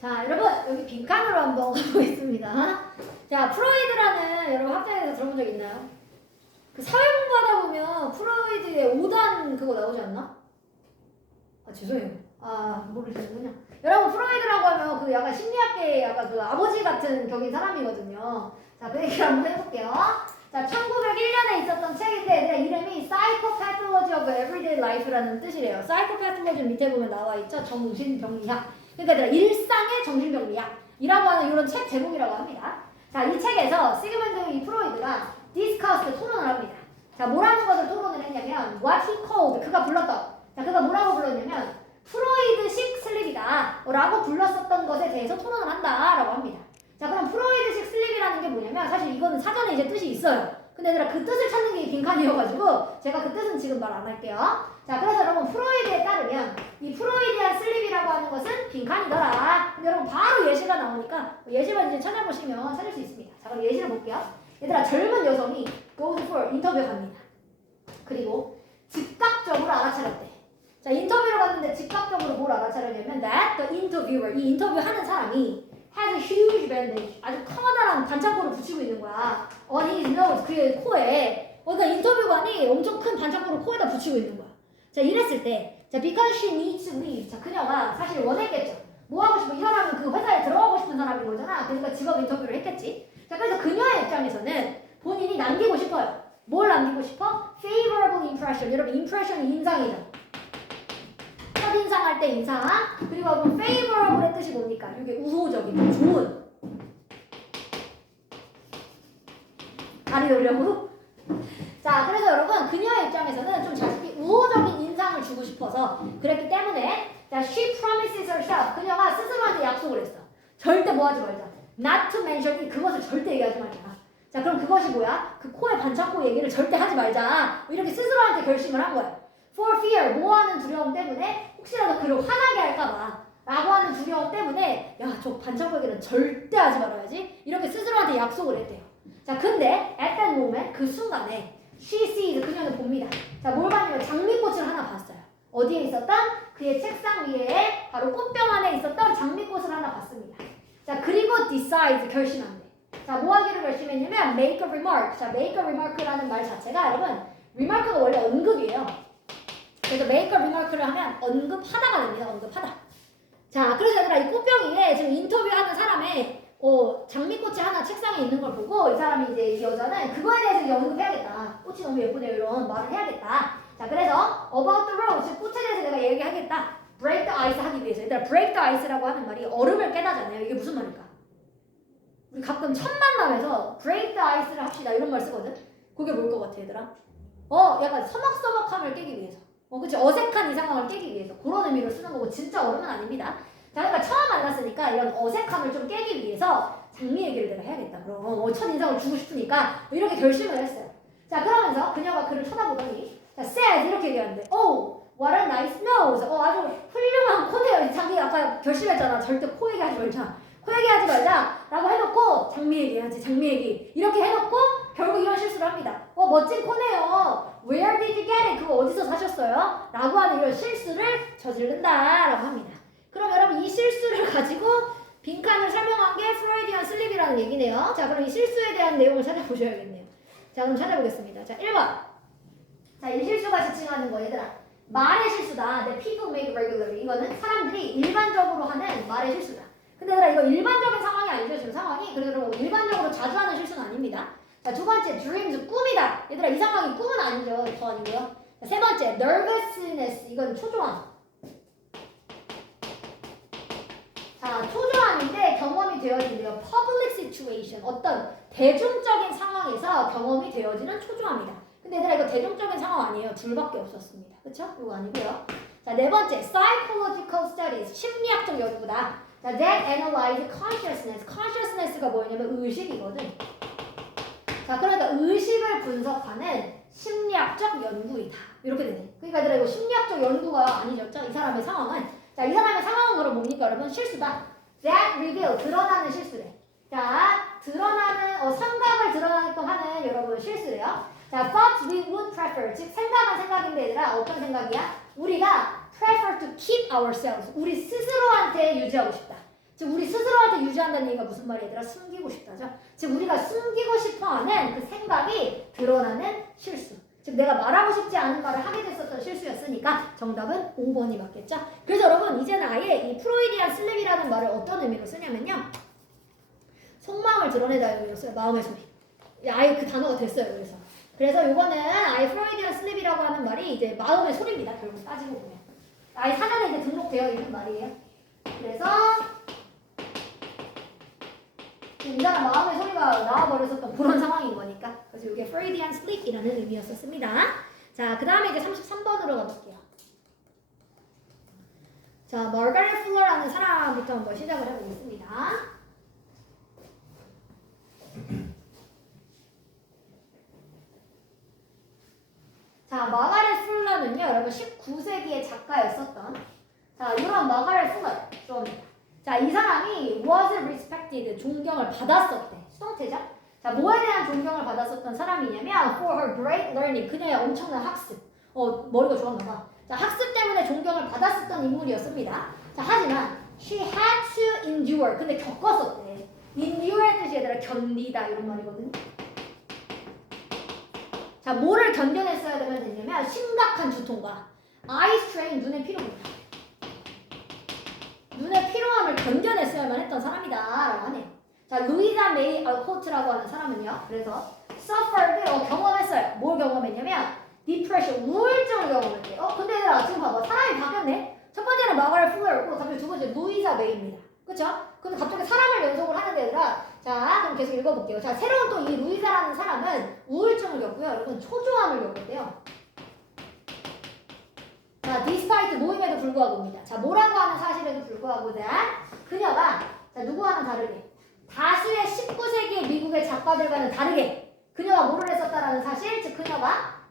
자, 여러분 여기 빈칸으로 한번 가보겠습니다. 자, 프로이드라는 여러분 학자에서 들어본 적 있나요? 그 사회 공부하다 보면 프로이드의 5단 그거 나오지 않나? 아, 죄송해요. 아, 모르시는군요. 여러분 프로이드라고 하면 그 약간 심리학계의 약간 그 아버지 같은 격인 사람이거든요. 자, 그 얘기를 한번 해볼게요. 자, 1901년에 있었던 책인데 이름이 Psychopathology of Everyday Life라는 뜻이래요. Psychopathology 밑에 보면 나와 있죠. 정신병리학. 그러니까 일상의 정신병리학이라고 하는 이런 책 제목이라고 합니다. 자, 이 책에서 시그먼드 이 프로이드가 디스커스 토론을 합니다. 자, 뭐라는 것을 토론을 했냐면 what he called 그가 불렀던 자, 그가 뭐라고 불렀냐면 프로이드식 슬립이다 라고 불렀었던 것에 대해서 토론을 한다라고 합니다. 자, 그럼 프로이드식 슬립이라는 게 뭐냐면 사실 이거는 사전에 이제 뜻이 있어요. 근데 얘들아 그 뜻을 찾는 게 빈칸이어가지고 제가 그 뜻은 지금 말 안 할게요. 자, 그래서 여러분 프로이드에 따르면 이 프로이디안 슬립이라고 하는 것은 빈칸이더라. 근데 여러분 바로 예시가 나오니까 예시만 이제 찾아보시면 찾을 수 있습니다. 자, 그럼 예시를 볼게요. 얘들아 젊은 여성이 goes for 인터뷰 갑니다. 그리고 즉각적으로 알아차렸대. 자, 인터뷰로 갔는데 즉각적으로 뭘 알아차렸냐면 that the interviewer 이 인터뷰하는 사람이 has a huge bandage 아주 커다란 반창고를 붙이고 있는 거야. on his nose 그의 코에. 그러니까 인터뷰관이 엄청 큰 반창고를 코에다 붙이고 있는 거야. 자, 이랬을 때 자, because she needs to leave 자, 그녀가 사실 원했겠죠. 뭐 하고 싶어? 이 사람은 그 회사에 들어가고 싶은 사람인 거잖아. 그러니까 직업 인터뷰를 했겠지. 자, 그래서 그녀의 입장에서는 본인이 남기고 싶어요. 뭘 남기고 싶어? favorable impression 여러분 impression이 인상이죠. 첫인상 할 때 인상 그리고 여러분 favorable의 뜻이 뭡니까? 이게 우호적인, 좋은 아니려고? 자, 그래서 여러분 그녀의 입장에서는 좀 자식이 우호적인 인상을 주고 싶어서 그랬기 때문에 자, she promises herself 그녀가 스스로한테 약속을 했어. 절대 뭐 하지 말자. not to mention 그것을 절대 얘기하지 말자. 자, 그럼 그것이 뭐야? 그 코에 반창고 얘기를 절대 하지 말자. 이렇게 스스로한테 결심을 한 거야. For fear 뭐 하는 두려움 때문에 혹시라도 그를 화나게 할까봐 라고 하는 두려움 때문에 야, 저 반창고 얘기는 절대 하지 말아야지. 이렇게 스스로한테 약속을 했대요. 자, 근데 at that moment 그 순간에 she sees 그녀는 봅니다. 자, 뭘 봤냐면 장미꽃을 하나 봤어요. 어디에 있었던? 그의 책상 위에 바로 꽃병 안에 있었던 장미꽃을 하나 봤습니다. 자, 그리고 decides 결심한대. 자, 뭐 하기로 결심했냐면 make a remark. 자, make a remark라는 말 자체가 여러분 remark가 원래 언급이에요. 그래서 make a remark를 하면 언급하다가 됩니다. 언급하다. 자, 그래서 얘들아 이 꽃병 위에 지금 인터뷰하는 사람의 장미꽃이 하나 책상에 있는 걸 보고 이 사람이 이제 이 여자는 그거에 대해서 이제 언급해야겠다. 꽃이 너무 예쁘네요. 이런 말을 해야겠다. 자, 그래서 about the rose, 즉 꽃에 대해서 내가 얘기하겠다. break the ice 하기 위해서. 얘들아 break the ice라고 하는 말이 얼음을 깨다잖아요. 이게 무슨 말일까? 우리 가끔 첫 만남에서 break the ice를 합시다 이런 말 쓰거든. 그게 뭘 것 같아 얘들아? 약간 서먹서먹함을 깨기 위해서. 그치? 어색한 이 상황을 깨기 위해서 그런 의미로 쓰는 거고 진짜 어려움은 아닙니다. 자, 그러니까 처음 만났으니까 이런 어색함을 좀 깨기 위해서 장미 얘기를 내가 해야겠다. 그럼 첫 인상을 주고 싶으니까 이렇게 결심을 했어요. 자, 그러면서 그녀가 그를 쳐다보더니 자, says 이렇게 얘기하는데 oh, what a nice nose. 아주 훌륭한 코네요. 자기 아까 결심했잖아. 절대 코 얘기하지 말자. 코 얘기하지 말자 라고 해놓고 장미 얘기하지. 장미 얘기 이렇게 해놓고 결국 이런 실수를 합니다. 멋진 코네요. Where did you get it? 그거 어디서 사셨어요? 라고 하는 이런 실수를 저지른다 라고 합니다. 그럼 여러분 이 실수를 가지고 빈칸을 설명한 게 프로이디안 슬립이라는 얘기네요. 자, 그럼 이 실수에 대한 내용을 찾아보셔야겠네요. 자, 그럼 찾아보겠습니다. 자, 1번. 자, 이 실수가 지칭하는 거 얘들아. 말의 실수다. The people make regularly. 이거는 사람들이 일반적으로 하는 말의 실수다. 근데 얘들아 이거 일반적인 상황이 아니죠. 지금 상황이. 그래서 여러분 일반적으로 자주 하는 실수는 아닙니다. 자, 두 번째 dreams 꿈이다. 얘들아 이 상황이 꿈은 아니죠. 더 아니고요. 자, 세 번째 nervousness 이건 초조함. 자, 초조함인데 경험이 되어진대요. public situation 어떤 대중적인 상황에서 경험이 되어지는 초조함이다. 근데 얘들아 이거 대중적인 상황 아니에요. 둘밖에 없었습니다. 그쵸? 이거 아니고요. 자, 네 번째 psychological studies 심리학적 연구다. 자, that analyze consciousness. consciousness가 뭐냐면 의식이거든. 자, 그러니까 의식을 분석하는 심리학적 연구이다. 이렇게 되네. 그러니까 얘들아 이거 심리학적 연구가 아니죠. 이 사람의 상황은 자, 이 사람의 상황은 그럼 뭡니까 여러분? 실수다. that reveal 드러나는 실수래. 자, 드러나는 생각을 드러나게끔 하는 여러분 실수래요. 자, thoughts we would prefer 즉 생각은 생각인데 얘들아 어떤 생각이야? 우리가 prefer to keep ourselves 우리 스스로한테 유지하고 싶다. 즉 우리 스스로한테 유지한다는 얘기가 무슨 말이야 얘들아? 숨기고 싶다죠. 즉 우리가 숨기고 싶어하는 그 생각이 드러나는 실수. 즉 내가 말하고 싶지 않은 말을 하게 됐었던 실수였으니까 정답은 5번이 맞겠죠. 그래서 여러분 이제는 아예 이 프로이디안 슬립이라는 말을 어떤 의미로 쓰냐면요. 속마음을 드러내다는 의미로 써요. 마음의 소리. 아예 그 단어가 됐어요. 그래서 이거는 아예 프로이디안 슬립이라고 하는 말이 이제 마음의 소리입니다. 결국 따지고 보면. 아예 사전에 이제 등록되어 있는 말이에요. 그래서 인간은 마음의 소리가 나와버렸었던 그런 상황인 거니까. 그래서 이게 Freudian sleep이라는 의미였었습니다. 자, 그 다음에 이제 33번으로 가볼게요. 자, 마가렛 풀러라는 사람부터 한번 시작을 해보겠습니다. 자, 마가렛 풀러는요, 여러분 19세기의 작가였었던 자, 이런 마가렛 풀러 좀 자, 이 사람이 was respected, 존경을 받았었대. 수동태죠? 자, 뭐에 대한 존경을 받았었던 사람이냐면 for her great learning, 그녀의 엄청난 학습. 머리가 좋았나 봐. 자, 학습 때문에 존경을 받았었던 인물이었습니다. 자, 하지만 she had to endure, 근데 겪었었대. endure의 뜻이 얘들아 견디다 이런 말이거든. 자, 뭐를 견뎌냈어야 되냐면 심각한 두통과 eye strain, 눈의 피로입니다. 눈의 피로함을 견뎌냈어야만 했던 사람이다 라고 하네요. 자, 루이자 메이 알코트라고 하는 사람은요. 그래서 suffered, 경험했어요. 뭘 경험했냐면 depression, 우울증을 경험했대요. 근데 얘들아 지금 봐봐. 사람이 바뀌었네. 첫 번째는 마가렛 풀러였고 갑자기 두 번째 루이자 메이입니다. 그쵸? 근데 갑자기 사람을 연속을 하는데 얘들아 자, 그럼 계속 읽어볼게요. 자, 새로운 또 이 루이자라는 사람은 우울증을 겪고요. 여러분 초조함을 겪었대요. 자, despite 모임에도 불구하고입니다. 자, 뭐라고 하는 사실에도 불구하고 그녀가 자, 누구와는 다르게 다수의 19세기 미국의 작가들과는 다르게 그녀가 뭐를 했었다라는 사실, 즉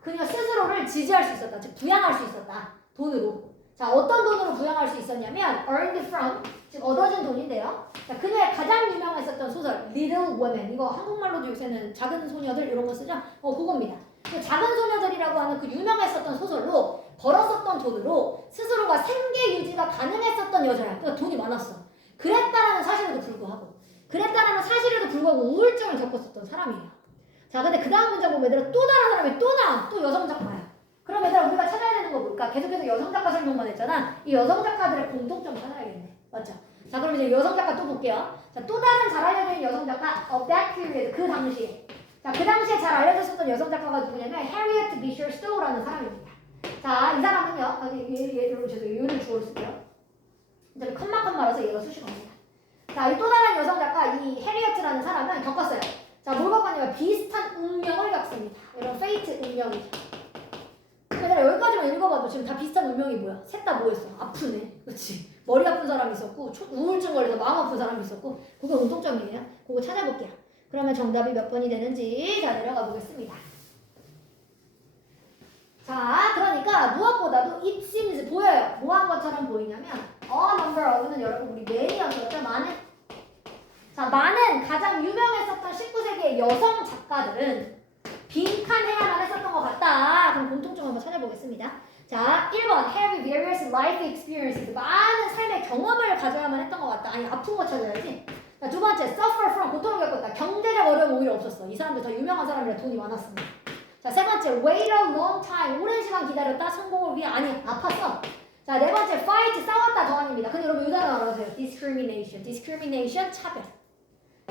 그녀 스스로를 지지할 수 있었다. 즉 부양할 수 있었다. 돈으로. 자, 어떤 돈으로 부양할 수 있었냐면 earned from, 즉 얻어진 돈인데요. 자, 그녀의 가장 유명했었던 소설 Little Women, 이거 한국말로도 요새는 작은 소녀들 이런 거 쓰죠? 그겁니다. 그 작은 소녀들이라고 하는 그 유명했었던 소설로 벌었었던 돈으로 스스로가 생계 유지가 가능했었던 여자야. 그러니까 돈이 많았어. 그랬다라는 사실에도 불구하고 우울증을 겪었었던 사람이에요. 자, 근데 그 다음 문장 보면 얘들아 또 다른 사람이 또 나와. 또 여성 작가야. 그럼 얘들아 우리가 찾아야 되는 거 뭘까? 계속해서 여성 작가 설명만 했잖아. 이 여성 작가들의 공통점 찾아야겠네. 맞죠? 자, 그럼 이제 여성 작가 또 볼게요. 자, 또 다른 잘 알려져 있는 여성 작가 of that period, 그 당시에. 자, 그 당시에 잘 알려졌었던 여성 작가가 누구냐면 Harriet Beecher Stowe라는 사람입니다. 자, 이 사람은요. 얘를 주어를 쓸게요. 이제 컴마라서 얘가 수식어입니다. 자, 이 또 다른 여성 작가 이 해리어트라는 사람은 겪었어요. 자, 뭘 겪었냐면 비슷한 운명을 겪습니다. 이런 페이트 운명이죠. 그러니까 여기까지만 읽어봐도 지금 다 비슷한 운명이 뭐야? 셋 다 뭐였어? 아프네. 그렇지? 머리 아픈 사람이 있었고 우울증 걸려서 마음 아픈 사람이 있었고 그거 공통점이에요. 그거 찾아볼게요. 그러면 정답이 몇 번이 되는지 자 내려가 보겠습니다. 자, 그러니까 무엇보다도 it seems 보여요. 뭐 한 것처럼 보이냐면 number of는 여러분 우리 many였었죠? 많은. 자, 많은 가장 유명했었던 19세기의 여성 작가들은 빈칸해야만 했었던 것 같다. 그럼 공통점 한번 찾아보겠습니다. 자, 1번 have various life experiences. 많은 삶의 경험을 가져야만 했던 것 같다. 아니, 아픈 거 찾아야지. 자, 두 번째 suffer from, 고통을 겪었다. 경제적 어려움 오히려 없었어. 이 사람들 더 유명한 사람이라 돈이 많았습니다. 자, 세 번째 wait a long time. 오랜 시간 기다렸다. 성공을 위해. 아니, 아팠어. 자, 네 번째 fight, 싸웠다 더한입니다. 근데 여러분 이 단어 알아주세요. discrimination, 차별.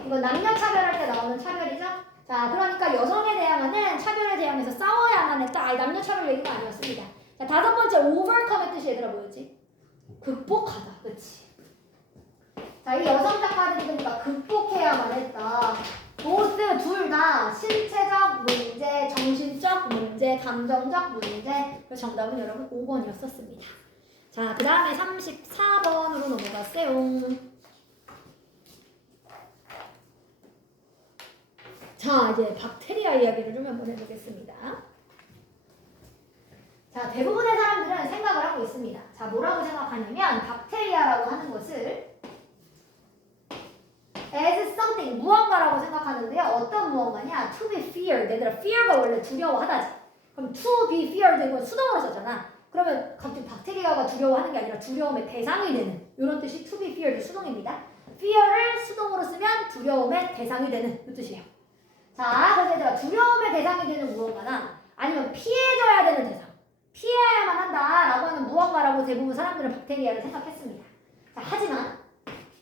이건 남녀 차별할 때 나오는 차별이죠. 자, 그러니까 여성에 대항하는 차별에 대항해서 싸워야만 했다. 아니, 남녀 차별 얘기가 아니었습니다. 자, 다섯 번째 overcome의 뜻이 얘들아 뭐였지? 극복하다. 그치? 자, 이 여성 작가들이 그러니까 극복해야만 했다. 보스 둘 다 신체적 문제, 정신적 문제, 감정적 문제. 그래서 정답은 여러분 5번이었었습니다. 자, 그 다음에 34번으로 넘어갔어요. 자, 이제 박테리아 이야기를 좀 한번 해보겠습니다. 자, 대부분의 사람들은 생각을 하고 있습니다. 자, 뭐라고 생각하냐면 박테리아라고 하는 것을 as something, 무언가라고 생각하는데요. 어떤 무언가냐? to be feared. 얘들아, fear가 원래 두려워하다지. 그럼 to be feared 이건 수동으로 썼잖아. 그러면 갑자기 박테리아가 두려워하는 게 아니라 두려움의 대상이 되는 이런 뜻이 to be feared 수동입니다. fear를 수동으로 쓰면 두려움의 대상이 되는 이 뜻이에요. 자, 그래서 얘들아 두려움의 대상이 되는 무언가나 아니면 피해져야 되는 대상, 피해야만 한다라고 하는 무언가라고 대부분 사람들은 박테리아를 생각했습니다. 자, 하지만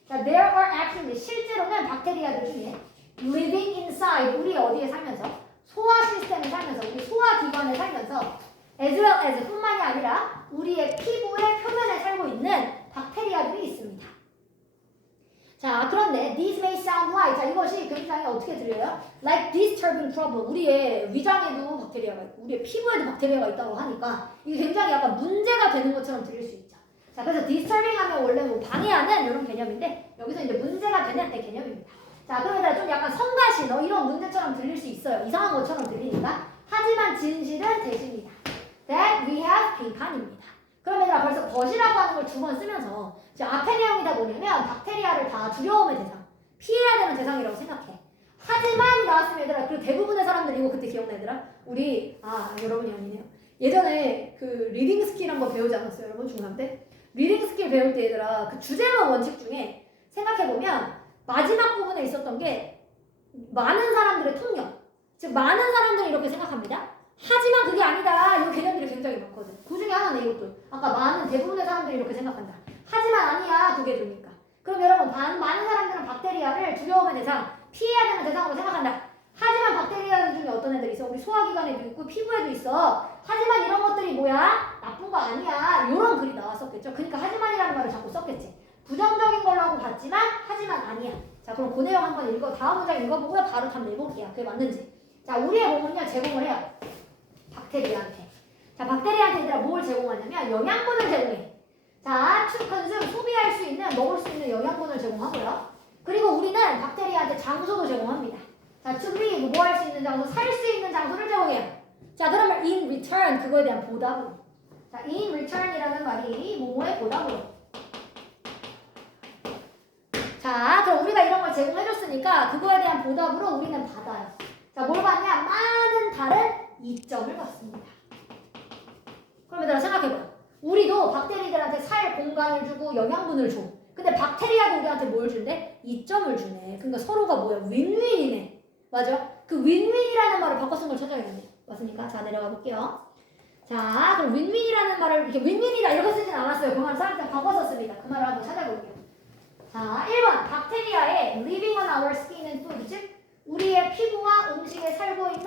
자, there are actually 실제로는 박테리아들 중에 living inside 우리 어디에 살면서 소화 시스템에 살면서 우리 소화기관에 살면서 as well as 뿐만이 아니라 우리의 피부의 표면에 살고 있는 박테리아들이 있습니다. 자, 그런데 these may sound like 자, 이것이 굉장히 어떻게 들려요? like disturbing problem 우리의 위장에도 박테리아가 있고 우리의 피부에도 박테리아가 있다고 하니까 이게 굉장히 약간 문제가 되는 것처럼 들릴 수 있죠. 자, 그래서 disturbing 하면 원래 뭐 방해하는 이런 개념인데 여기서 이제 문제가 되는 개념입니다. 자, 그러면 좀 약간 성가신 이런 문제처럼 들릴 수 있어요. 이상한 것처럼 들리니까. 하지만 진실은 대신이다. That we have 빈칸입니다. 그러면 얘들아 벌써 벗이라고 하는 걸 두 번 쓰면서 지금 앞에 내용이 다 뭐냐면 박테리아를 다 두려움의 대상, 피해야 되는 대상이라고 생각해. 하지만 나왔으면 얘들아 그 대부분의 사람들이 이거 그때 기억나 얘들아? 우리 여러분이 아니네요. 예전에 그 리딩 스킬 한번 배우지 않았어요 여러분 중3 때? 리딩 스킬 배울 때 얘들아 그 주제문 원칙 중에 생각해보면 마지막 부분에 있었던 게 많은 사람들의 통념 즉 많은 사람들이 이렇게 생각합니다. 하지만 그게 아니다. 이 개념들이 굉장히 많거든. 그 중에 하나네 이것도. 아까 많은 대부분의 사람들이 이렇게 생각한다. 하지만 아니야. 두 개 주니까. 그럼 여러분 많은 사람들은 박테리아를 두려움의 대상, 피해야 되는 대상으로 생각한다. 하지만 박테리아 중에 어떤 애들이 있어? 우리 소화기관에도 있고 피부에도 있어. 하지만 이런 것들이 뭐야? 나쁜 거 아니야. 이런 글이 나왔었겠죠. 그러니까 하지만이라는 말을 자꾸 썼겠지. 부정적인 걸로 하고 봤지만 하지만 아니야. 자, 그럼 그 내용 한번 다음 문장 읽어보고요. 바로 답 내볼게요. 그게 맞는지. 자, 우리의 몸은요 제공을 해요. 박테리아한테. 자, 박테리아한테 얘들아 뭘 제공하냐면 영양분을 제공해. 자, to consume 소비할 수 있는 먹을 수 있는 영양분을 제공하고요. 그리고 우리는 박테리아한테 장소도 제공합니다. 자, to live 뭐 할 수 있는 장소, 살 수 있는 장소를 제공해요. 자, 그러면 in return 그거에 대한 보답으로. 자, in return이라는 말이 뭐뭐의 보답으로. 자, 그럼 우리가 이런 걸 제공해줬으니까 그거에 대한 보답으로 우리는 받아요. 자, 뭘 받냐? 많은 다른 이점을 받습니다. 그럼 얘들아 생각해봐. 우리도 박테리아들한테 살 공간을 주고 영양분을 줘. 근데 박테리아도 우리한테 뭘 준대? 이점을 주네. 그러니까 서로가 뭐야? 윈윈이네. 맞아? 그 윈윈이라는 말을 바꿔 쓴 걸 찾아야겠네. 맞습니까? 자, 내려가 볼게요. 자, 그럼 윈윈이라는 말을 이렇게 윈윈이다 이렇게 쓰진 않았어요. 그 말을 쌀때 바꿔 썼습니다. 그 말을 한번 찾아볼게요. 자, 1번 박테리아의 living on our skin and food 즉 우리의 피부와 음식에 살고 있는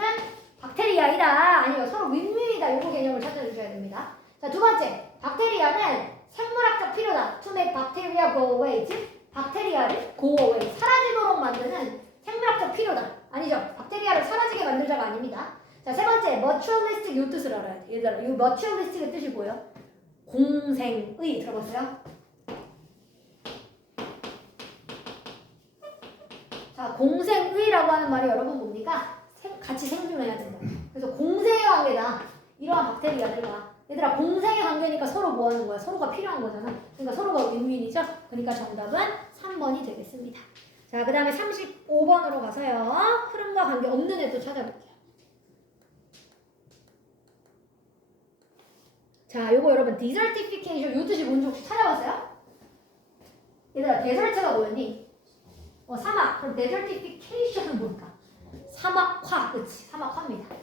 박테리아이다. 아니요. 서로 윈윈이다. 요거 개념을 찾아주셔야 됩니다. 자, 두 번째. 박테리아는 생물학적 필요다. To make bacteria go away. 즉, 박테리아를 go away. 사라지도록 만드는 생물학적 필요다. 아니죠. 박테리아를 사라지게 만들자가 아닙니다. 자, 세 번째. materialistic 요 뜻을 알아야 돼. 얘들아, 요 materialistic의 뜻이 뭐예요? 공생의. 들어봤어요? 자, 공생의라고 하는 말이 여러분 뭡니까? 같이 생존해야 된다. 그래서 공생의 관계다. 이러한 박테리아들과 얘들아 공생의 관계니까 서로 뭐 하는 거야? 서로가 필요한 거잖아. 그러니까 서로가 윈윈이죠. 그러니까 정답은 3번이 되겠습니다. 자, 그 다음에 35번으로 가서요. 흐름과 관계 없는 애 또 찾아볼게요. 자, 요거 여러분 desertification 요 뜻이 뭔지 혹시 찾아봤어요? 얘들아 데설트가 뭐였니? 사막. 그럼 desertification은 뭘까? 사막화. 그치? 사막화입니다.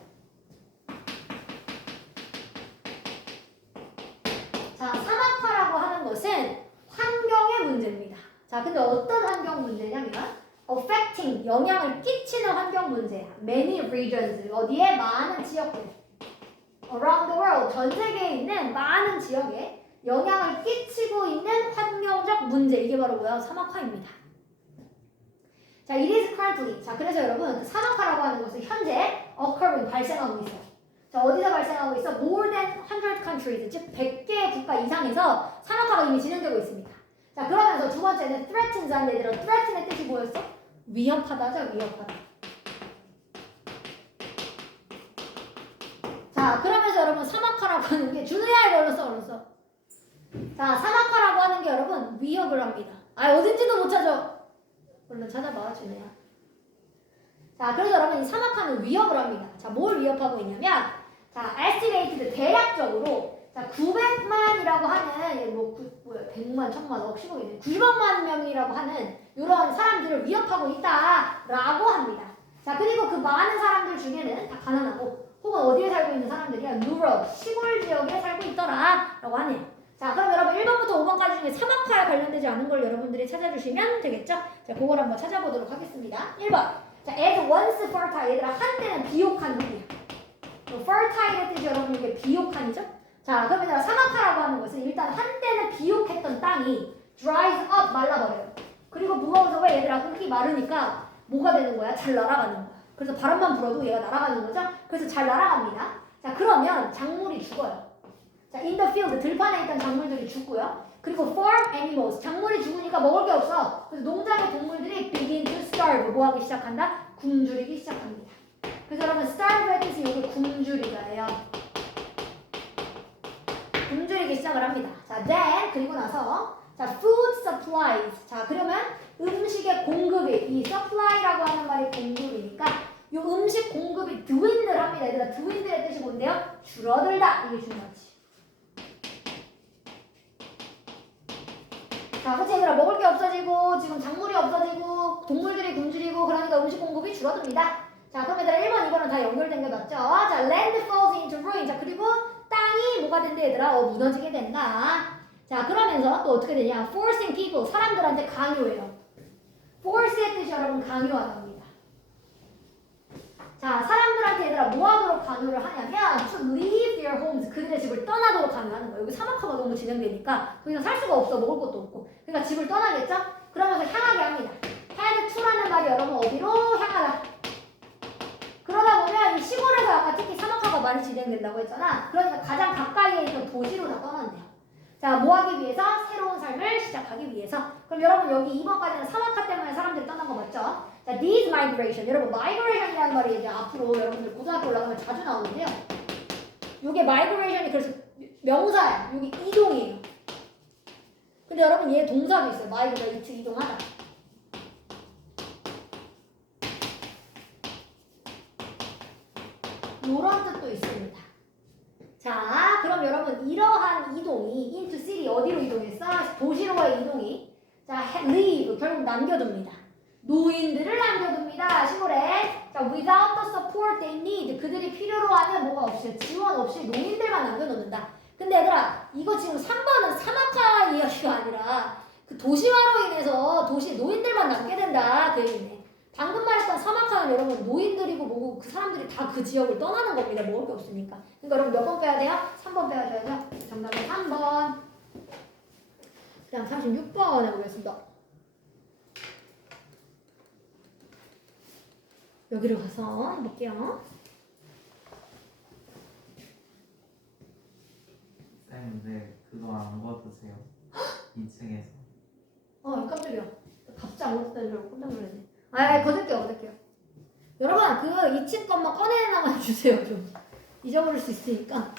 자, 사막화라고 하는 것은 환경의 문제입니다. 자, 근데 어떤 환경 문제냐면 affecting, 영향을 끼치는 환경 문제야. Many regions, 어디에? 많은 지역들. Around the world, 전 세계에 있는 많은 지역에 영향을 끼치고 있는 환경적 문제. 이게 바로 뭐야? 사막화입니다. 자, it is currently. 자, 그래서 여러분, 사막화라고 하는 것은 현재 occurring, 발생하고 있어요. 자, 어디서 발생하고 있어? More than 100 countries, 즉 100개의 국가 이상에서 사막화가 이미 진행되고 있습니다. 자, 그러면서 두 번째는 threatens 한 얘들아. threaten의 뜻이 뭐였어? 위협하다죠, 위협하다. 자, 그러면서 여러분 사막화라고 하는 게 준우야 이거 얼른 써. 자, 사막화라고 하는 게 여러분 위협을 합니다. 어딘지도 못 찾아. 얼른 찾아봐, 준우야. 자, 그래서 여러분 이 사막화는 위협을 합니다. 자, 뭘 위협하고 있냐면 자, estimated 대략적으로 자, 자, 900만이라고 하는 뭐 100만, 1000만, 억, 10억이네. 90억만 명이라고 하는 이런 사람들을 위협하고 있다라고 합니다. 자, 그리고 그 많은 사람들 중에는 다 가난하고 혹은 어디에 살고 있는 사람들이야? 루럴, 시골 지역에 살고 있더라라고 하네요. 자, 그럼 여러분 1번부터 5번까지 중에 사막화에 관련되지 않은 걸 여러분들이 찾아주시면 되겠죠? 자, 그걸 한번 찾아보도록 하겠습니다. 1번. 자, as once fertile. 얘들아, 한때는 비옥한 후기야. fertile의 뜻이 여러분 이게 비옥한이죠? 자, 그럼 얘들아, 사막화라고 하는 것은 일단 한때는 비옥했던 땅이 dries up, 말라버려요. 그리고 무거워서 왜 얘들아, 흙이 마르니까 뭐가 되는 거야? 잘 날아가는 거야. 그래서 바람만 불어도 얘가 날아가는 거죠? 그래서 잘 날아갑니다. 자, 그러면 작물이 죽어요. 자, in the field, 들판에 있던 작물들이 죽고요. 그리고 farm animals, 작물이 죽으니까 먹을 게 없어. 그래서 농장의 동물들이 begin to starve, 뭐 하기 시작한다? 굶주리기 시작합니다. 그래서 여러분, starve의 뜻이 여기 굶주리다예요. 굶주리기 시작을 합니다. 자, then, 그리고 나서 자, food supplies. 자, 그러면 음식의 공급이, 이 supply라고 하는 말이 공급이니까 이 음식 공급이 dwindle 합니다. 얘들아, dwindle의 뜻이 뭔데요? 줄어들다. 이게 중요하지. 자, 그치 얘들아, 먹을 게 없어지고 지금 작물이 없어지고 동물들이 굶주리고 그러니까 음식 공급이 줄어듭니다. 자, 그럼 얘들아 1번, 2번은 다 연결된 게 맞죠? 자, land falls into ruin. 자, 그리고 땅이 뭐가 된대 얘들아? 무너지게 된다. 자, 그러면서 또 어떻게 되냐? forcing people, 사람들한테 강요해요. force의 뜻이 여러분 강요하는 겁니다. 자, 사람들한테 얘들아 뭐 하도록 강요를 하냐면 to leave their homes, 그들의 집을 떠나도록 강요하는 거예요. 여기 사막화가 너무 진행되니까 거기서 살 수가 없어. 먹을 것도 없고. 그러니까 집을 떠나겠죠? 그러면서 향하게 합니다. head to라는 말이 여러분 어디로 향하다. 그러다 보면 이 시골에서 아까 특히 사막화가 많이 진행된다고 했잖아. 그러니까 가장 가까이에 있는 도시로 다 떠난대요. 자, 뭐 하기 위해서? 새로운 삶을 시작하기 위해서. 그럼 여러분 여기 2번까지는 사막화 때문에 사람들이 떠난 거 맞죠? 자, these migration. 여러분 migration이라는 말이 이제 앞으로 여러분들 고등학교 올라가면 자주 나오는데요. 이게 migration이 그래서 명사야. 여기 이동이에요. 근데 여러분 얘 동사도 있어요. migrate, 이동하다. 요런 뜻도 있습니다. 자, 그럼 여러분 이러한 이동이 into city 어디로 이동했어? 도시로의 이동이 자, leave 결국 남겨둡니다. 노인들을 남겨둡니다. 시골에 자, without the support they need 그들이 필요로 하는 뭐가 없이 지원 없이 노인들만 남겨놓는다. 근데 얘들아 이거 지금 3번은 사막화 이야기가 아니라 그 도시화로 인해서 도시 노인들만 남게 된다 그 얘기네. 방금 말했던 사막화는 여러분 노인들이고 뭐고 그 사람들이 다 그 지역을 떠나는 겁니다. 먹을 게 없으니까. 그러니까 여러분 몇 번 빼야 돼요? 3번 빼야죠. 정답은 3번. 그 다음 36번 해보겠습니다. 여기로 가서 해볼게요. 쌤, 근데 그거 안 거두세요? 2층에서. 깜짝이야. 갑자기 아무것도 안 줄 알고 깜짝 놀랐네. 거둘게요. 여러분, 그 2층 것만 꺼내나만 주세요, 좀. 잊어버릴 수 있으니까.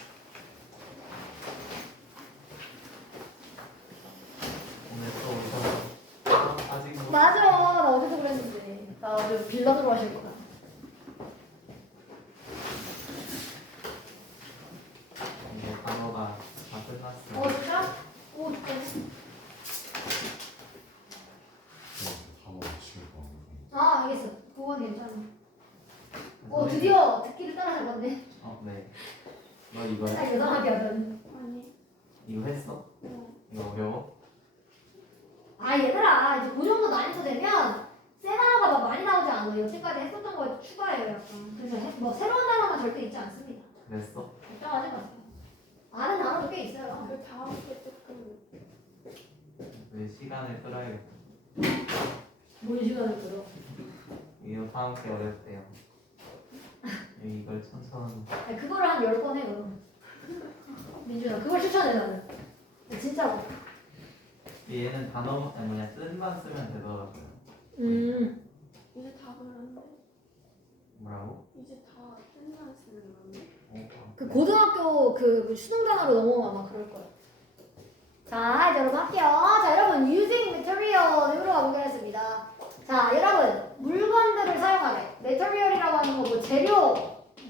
오늘 또 오셔서 아직 못. 맞아, 나 어제도 그랬는데. 나 어제 빌려 들어가실 거야. 이제 단어가 다 끝났어요. 진짜? 오, 좋다. 단어 맞추는 거. 알겠어. 그건 괜찮아. 드디어 듣기를 따라할 건데. 네. 너 이거 딱 해? 여성하게 하던. 아니. 이거 했어? 이거 어려워? 얘들아, 이제 그 정도 난이도 되면 새 단어가 막 많이 나오지 않아요. 여태까지 했었던 거에 추가해요, 약간. 그래서 뭐 새로운 단어만 절대 있지 않습니다. 그랬어? 걱정하지 마세요. 아는 단어도 꽤 있어요. 그 다음 게 조금 왜 시간을 끌어야겠다. 뭔 시간을 들어? 이거 다음 게 어렵대요. 이걸 천천히. 그거를 한 10번 해, 그럼. 민준아, 그걸 추천해, 나는. 진짜로. 얘는 단어 뭐냐 뜻만 쓰면 되더라고요. 이제 다 그런데 뭐라고? 이제 다 끝나 쓰는 건데. 그 고등학교 그 수능 단어로 넘어오면 아마 그럴 거예요. 자, 이제 여러분 할게요. 자, 여러분 using material으로 가보겠습니다. 자, 여러분 물건들을 사용하래. material이라고 하는 거 뭐 재료,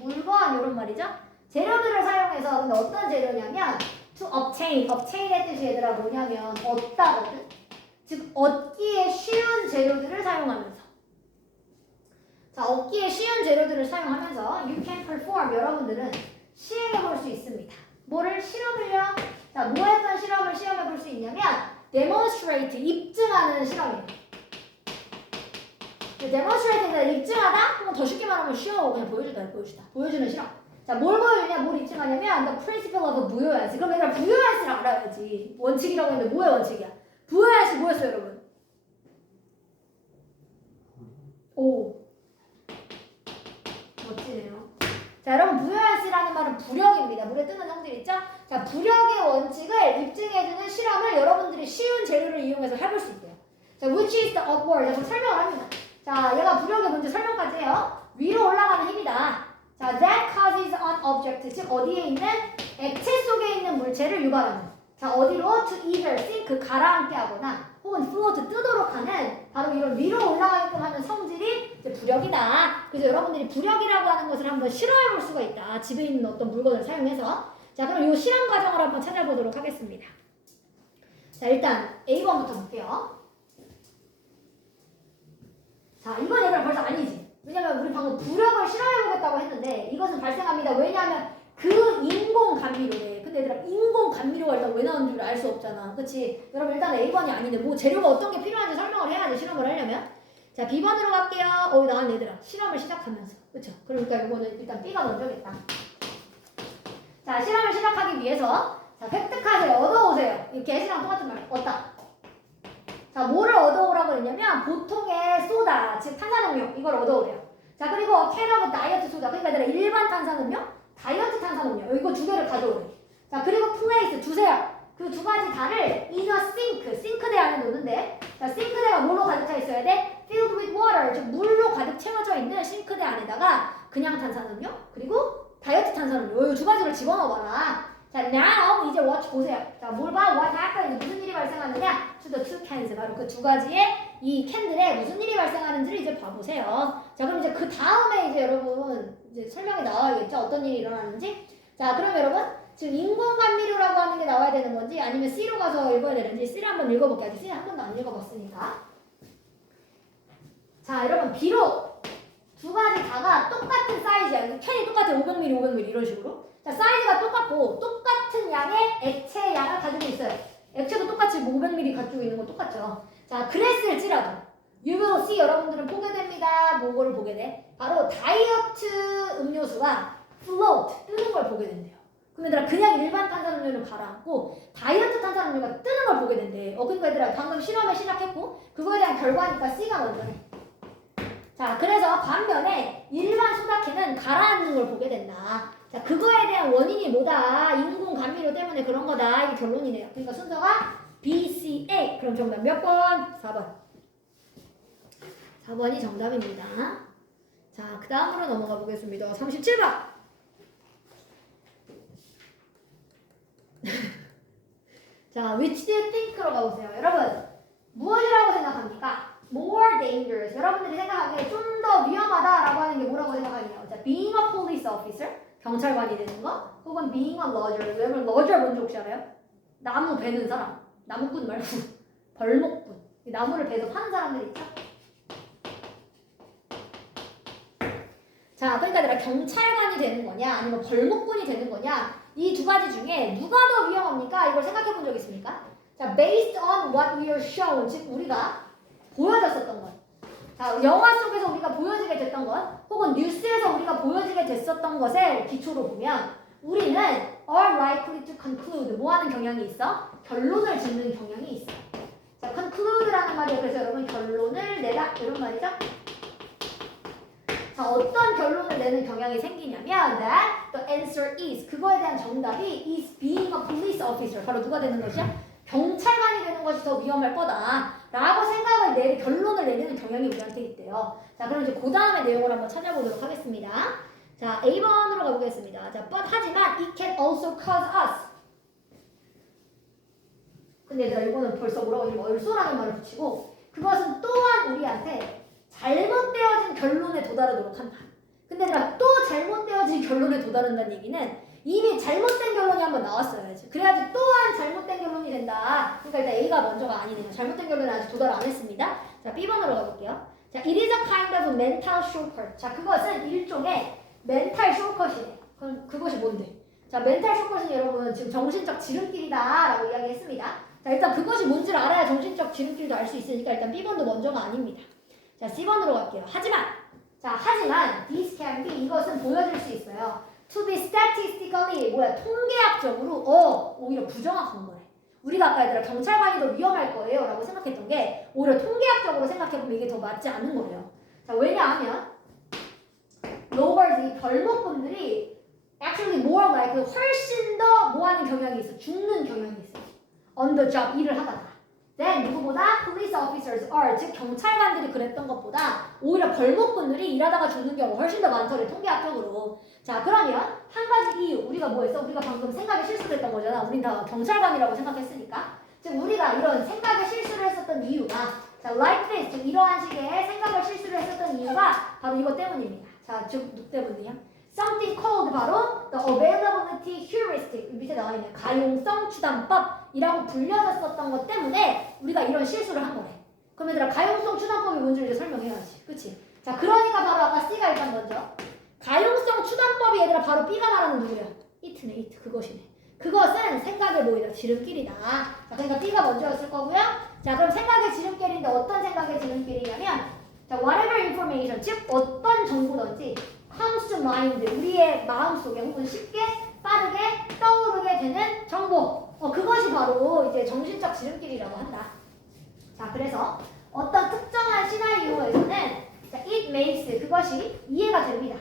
물건 이런 말이죠. 재료들을 사용해서 근데 어떤 재료냐면 obtain의 뜻이 얘들아 뭐냐면 얻다거든. 즉 얻기에 쉬운 재료들을 사용하면서. 자, 얻기에 쉬운 재료들을 사용하면서 you can perform 여러분들은 시행해 볼 수 있습니다. 뭐를 실험을요? 자, 뭐 했던 실험을 시험해 볼 수 있냐면 demonstrate 입증하는 실험이에요. demonstrate가 입증하다? 한번 더 쉽게 말하면 쉬워. 그냥 보여주는 실험. 자, 뭘 보여주냐? 뭘 입증하냐면 the principle of 부여야지. 그럼 얘들아 부여야지를 알아야지. 원칙이라고 했는데 뭐의 원칙이야? 부여야지 뭐였어요, 여러분? 오, 멋지네요. 자, 여러분 부여야지라는 말은 부력입니다. 물에 뜨는 형질 있죠? 자, 부력의 원칙을 입증해주는 실험을 여러분들이 쉬운 재료를 이용해서 해볼 수 있대요. 자, which is the upward? 그럼 설명을 합니다. 자, 얘가 부력의 문제 설명까지 해요. 위로 올라가는 힘이다. 자, that causes an object, 즉 어디에 있는 액체 속에 있는 물체를 유발하는. 자, 어디로? to either sink, 가라앉게 하거나 혹은 float, 뜨도록 하는 바로 이런 위로 올라가게끔 하는 성질이 이제 부력이다. 그래서 여러분들이 부력이라고 하는 것을 한번 실험해 볼 수가 있다. 집에 있는 어떤 물건을 사용해서. 자, 그럼 이 실험 과정을 한번 찾아보도록 하겠습니다. 자, 일단 A번부터 볼게요. 자, 이건 얘들아 벌써 아니지. 왜냐면 우리 방금 부력을 실험해보겠다고 했는데 이것은 발생합니다. 왜냐하면 그 인공 감미료래. 근데 얘들아 인공 감미료가 일단 왜 나오는 줄 알 수 없잖아. 그치? 여러분 일단 A번이 아닌데 뭐 재료가 어떤 게 필요한지 설명을 해야지 실험을 하려면. 자, B번으로 갈게요. 나왔네 얘들아. 실험을 시작하면서. 그쵸? 그러니까 이거는 일단 B가 먼저겠다. 자, 실험을 시작하기 위해서 자, 획득하세요. 얻어오세요. 이렇게 S랑 똑같은 말. 얻다. 자, 뭐를 얻어오라고 했냐면 보통의 소다, 즉 탄산음료 이걸 얻어오래요. 자, 그리고 can of 다이어트 소다. 그러니까 얘들아 일반 탄산음료, 다이어트 탄산음료 이거 두 개를 가져오래. 자, 그리고 place 두세요. 그 두 가지 다를 in a sink, 싱크대 안에 놓는데 자, 싱크대가 뭐로 가득 차 있어야 돼? filled with water, 즉 물로 가득 채워져 있는 싱크대 안에다가 그냥 탄산음료 그리고 다이어트 탄산음료 이 두 가지를 집어넣어봐라. 자, now 이제 watch 보세요. 자, 뭘 봐? What happened? 무슨 일이 발생하느냐? To the two cans. 바로 그 두 가지의 이 캔들에 무슨 일이 발생하는지를 이제 봐보세요. 자, 그럼 이제 그 다음에 이제 여러분 이제 설명이 나와야겠죠? 어떤 일이 일어나는지. 자, 그럼 여러분 지금 인공감미료라고 하는 게 나와야 되는 건지 아니면 C로 가서 읽어야 되는지 C를 한번 읽어볼게요. 아직 C 한 번도 안 읽어봤으니까. 자, 여러분 비록 두 가지 다가 똑같은 사이즈야. 캔이 똑같아. 500ml, 500ml 이런 식으로. 자, 사이즈가 똑같고 똑같은 양의 액체 양을 가지고 있어요. 액체도 똑같이 500ml 가지고 있는 거 똑같죠. 자, 그랬을지라도 you will see 여러분들은 보게 됩니다. 뭐를 보게 돼? 바로 다이어트 음료수가 float 뜨는 걸 보게 된대요. 그럼 얘들아 그냥 일반 탄산음료를 가라앉고 다이어트 탄산음료가 뜨는 걸 보게 된대. 그러니까 얘들아 방금 실험을 시작했고 그거에 대한 결과니까 C가 먼저네. 자, 그래서 반면에 일반 소다캔은 가라앉는 걸 보게 된다. 자, 그거에 대한 원인이 뭐다? 인공 감미료 때문에 그런 거다. 이게 결론이네요. 그러니까 순서가 B, C, A. 그럼 정답 몇 번? 4번. 4번이 정답입니다. 자, 그 다음으로 넘어가 보겠습니다. 37번. 자, which do you think로 가보세요. 여러분, 무엇이라고 생각합니까? More dangerous. 여러분들이 생각하기에 좀 더 위험하다라고 하는 게 뭐라고 생각하냐면, 자, being a police officer, 경찰관이 되는 거, 혹은 being a lodger. 여러분, lodger 뭔지 혹시 알아요? 나무 베는 사람. 나무꾼 말고 벌목꾼. 나무를 베서 파는 사람들 있죠? 자, 그러니까 내가 경찰관이 되는 거냐, 아니면 벌목꾼이 되는 거냐, 이 두 가지 중에 누가 더 위험합니까? 이걸 생각해 본 적 있습니까? 자, based on what we are shown, 즉 우리가 보여졌었던 것. 자, 영화 속에서 우리가 보여지게 됐던 것, 혹은 뉴스에서 우리가 보여지게 됐었던 것을 기초로 보면 우리는 are likely to conclude, 뭐 하는 경향이 있어? 결론을 짓는 경향이 있어. 자, conclude라는 말이에요. 그래서 여러분 결론을 내다 이런 말이죠. 자, 어떤 결론을 내는 경향이 생기냐면 that the answer is, 그거에 대한 정답이 is being a police officer. 바로 누가 되는 것이야? 경찰관이 되는 것이 더 위험할 거다 라고 생각을 결론을 내리는 경향이 우리한테 있대요. 자, 그럼 이제 그 다음의 내용을 한번 찾아보도록 하겠습니다. 자, A번으로 가보겠습니다. 자, but 하지만 it can also cause us. 근데 얘들아 이거는 벌써 뭐라고 하냐면 얼쏘라는 말을 붙이고 그것은 또한 우리한테 잘못되어진 결론에 도달하도록 한다. 근데 얘들아 또 잘못되어진 결론에 도달한다는 얘기는 이미 잘못된 결론이 한번 나왔어야지. 그래야지 또한 잘못된 결론이 된다. 그러니까 일단 A가 먼저가 아니네요. 잘못된 결론은 아직 도달 안 했습니다. 자, B번으로 가볼게요. 자, it is a kind of mental shortcut. 자, 그것은 일종의 멘탈 쇼컷이네. 그럼 그것이 뭔데? 자, 멘탈 쇼컷은 여러분 지금 정신적 지름길이다라고 이야기했습니다. 자, 일단 그것이 뭔지를 알아야 정신적 지름길도 알 수 있으니까 일단 B번도 먼저가 아닙니다. 자, C번으로 갈게요. 하지만 this can be 이것은 보여줄 수 있어요. To be statistically 통계학적으로 오히려 부정확한 거래. 우리가 아까 얘들아 경찰관이 더 위험할 거예요 라고 생각했던 게 오히려 통계학적으로 생각해보면 이게 더 맞지 않은 거예요. 자, 왜냐하면 lowers 이 벌목분들이 actually more like 훨씬 더 뭐하는 경향이 있어. 죽는 경향이 있어. on the job 일을 하다가. then 누구보다 police officers are 즉 경찰관들이 그랬던 것보다 오히려 벌목분들이 일하다가 죽는 경우가 훨씬 더 많더래 통계학적으로. 자, 그러면 한 가지 이유 우리가 뭐 했어? 우리가 방금 생각에 실수를 했던 거잖아. 우린 다 경찰관이라고 생각했으니까. 즉 우리가 이런 생각에 실수를 했었던 이유가 자, like this 즉 이러한 식의 생각을 실수를 했었던 이유가 바로 이것 때문입니다. 자, 즉 누구 때문이냐? Something called 바로 the availability heuristic 밑에 나와 있는 가용성 추단법이라고 불려졌었던 것 때문에 우리가 이런 실수를 한 거래. 그럼 얘들아 가용성 추단법이 뭔지를 이제 설명해야지, 그렇지? 자, 그러니까 바로 아까 C가 일단 먼저 가용성 추단법이 얘들아 바로 B가 말하는 누구야? it네, it 그것이네. 그것은 생각의 뭐이다 지름길이다. 자, 그러니까 B가 먼저였을 거고요. 자, 그럼 생각의 지름길인데 어떤 생각의 지름길이냐면 자, whatever information 즉 어떤 정보든지 comes to mind 우리의 마음속에 혹은 쉽게 빠르게 떠오르게 되는 정보 그것이 바로 이제 정신적 지름길이라고 한다. 자, 그래서 어떤 특정한 시나리오에서는 자, it makes 그것이 이해가 됩니다.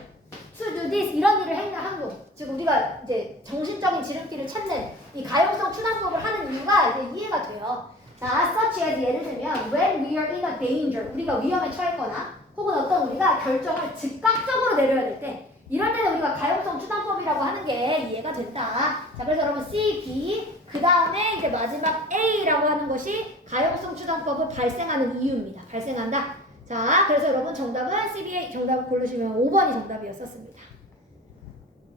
to do this 이런 일을 했는 한국 즉 우리가 이제 정신적인 지름길을 찾는 이 가용성 추단법을 하는 이유가 이제 이해가 돼요. 자, such as 예를 들면 when we are in a danger 우리가 위험에 처했거나 혹은 어떤 우리가 결정을 즉각적으로 내려야 될 때 이럴 때는 우리가 가용성 추단법이라고 하는 게 이해가 된다. 자, 그래서 여러분 C, B 그 다음에 이제 마지막 A라고 하는 것이 가용성 추단법을 발생하는 이유입니다. 발생한다. 자, 그래서 여러분 정답은 CBA 정답을 고르시면 5번이 정답이었었습니다.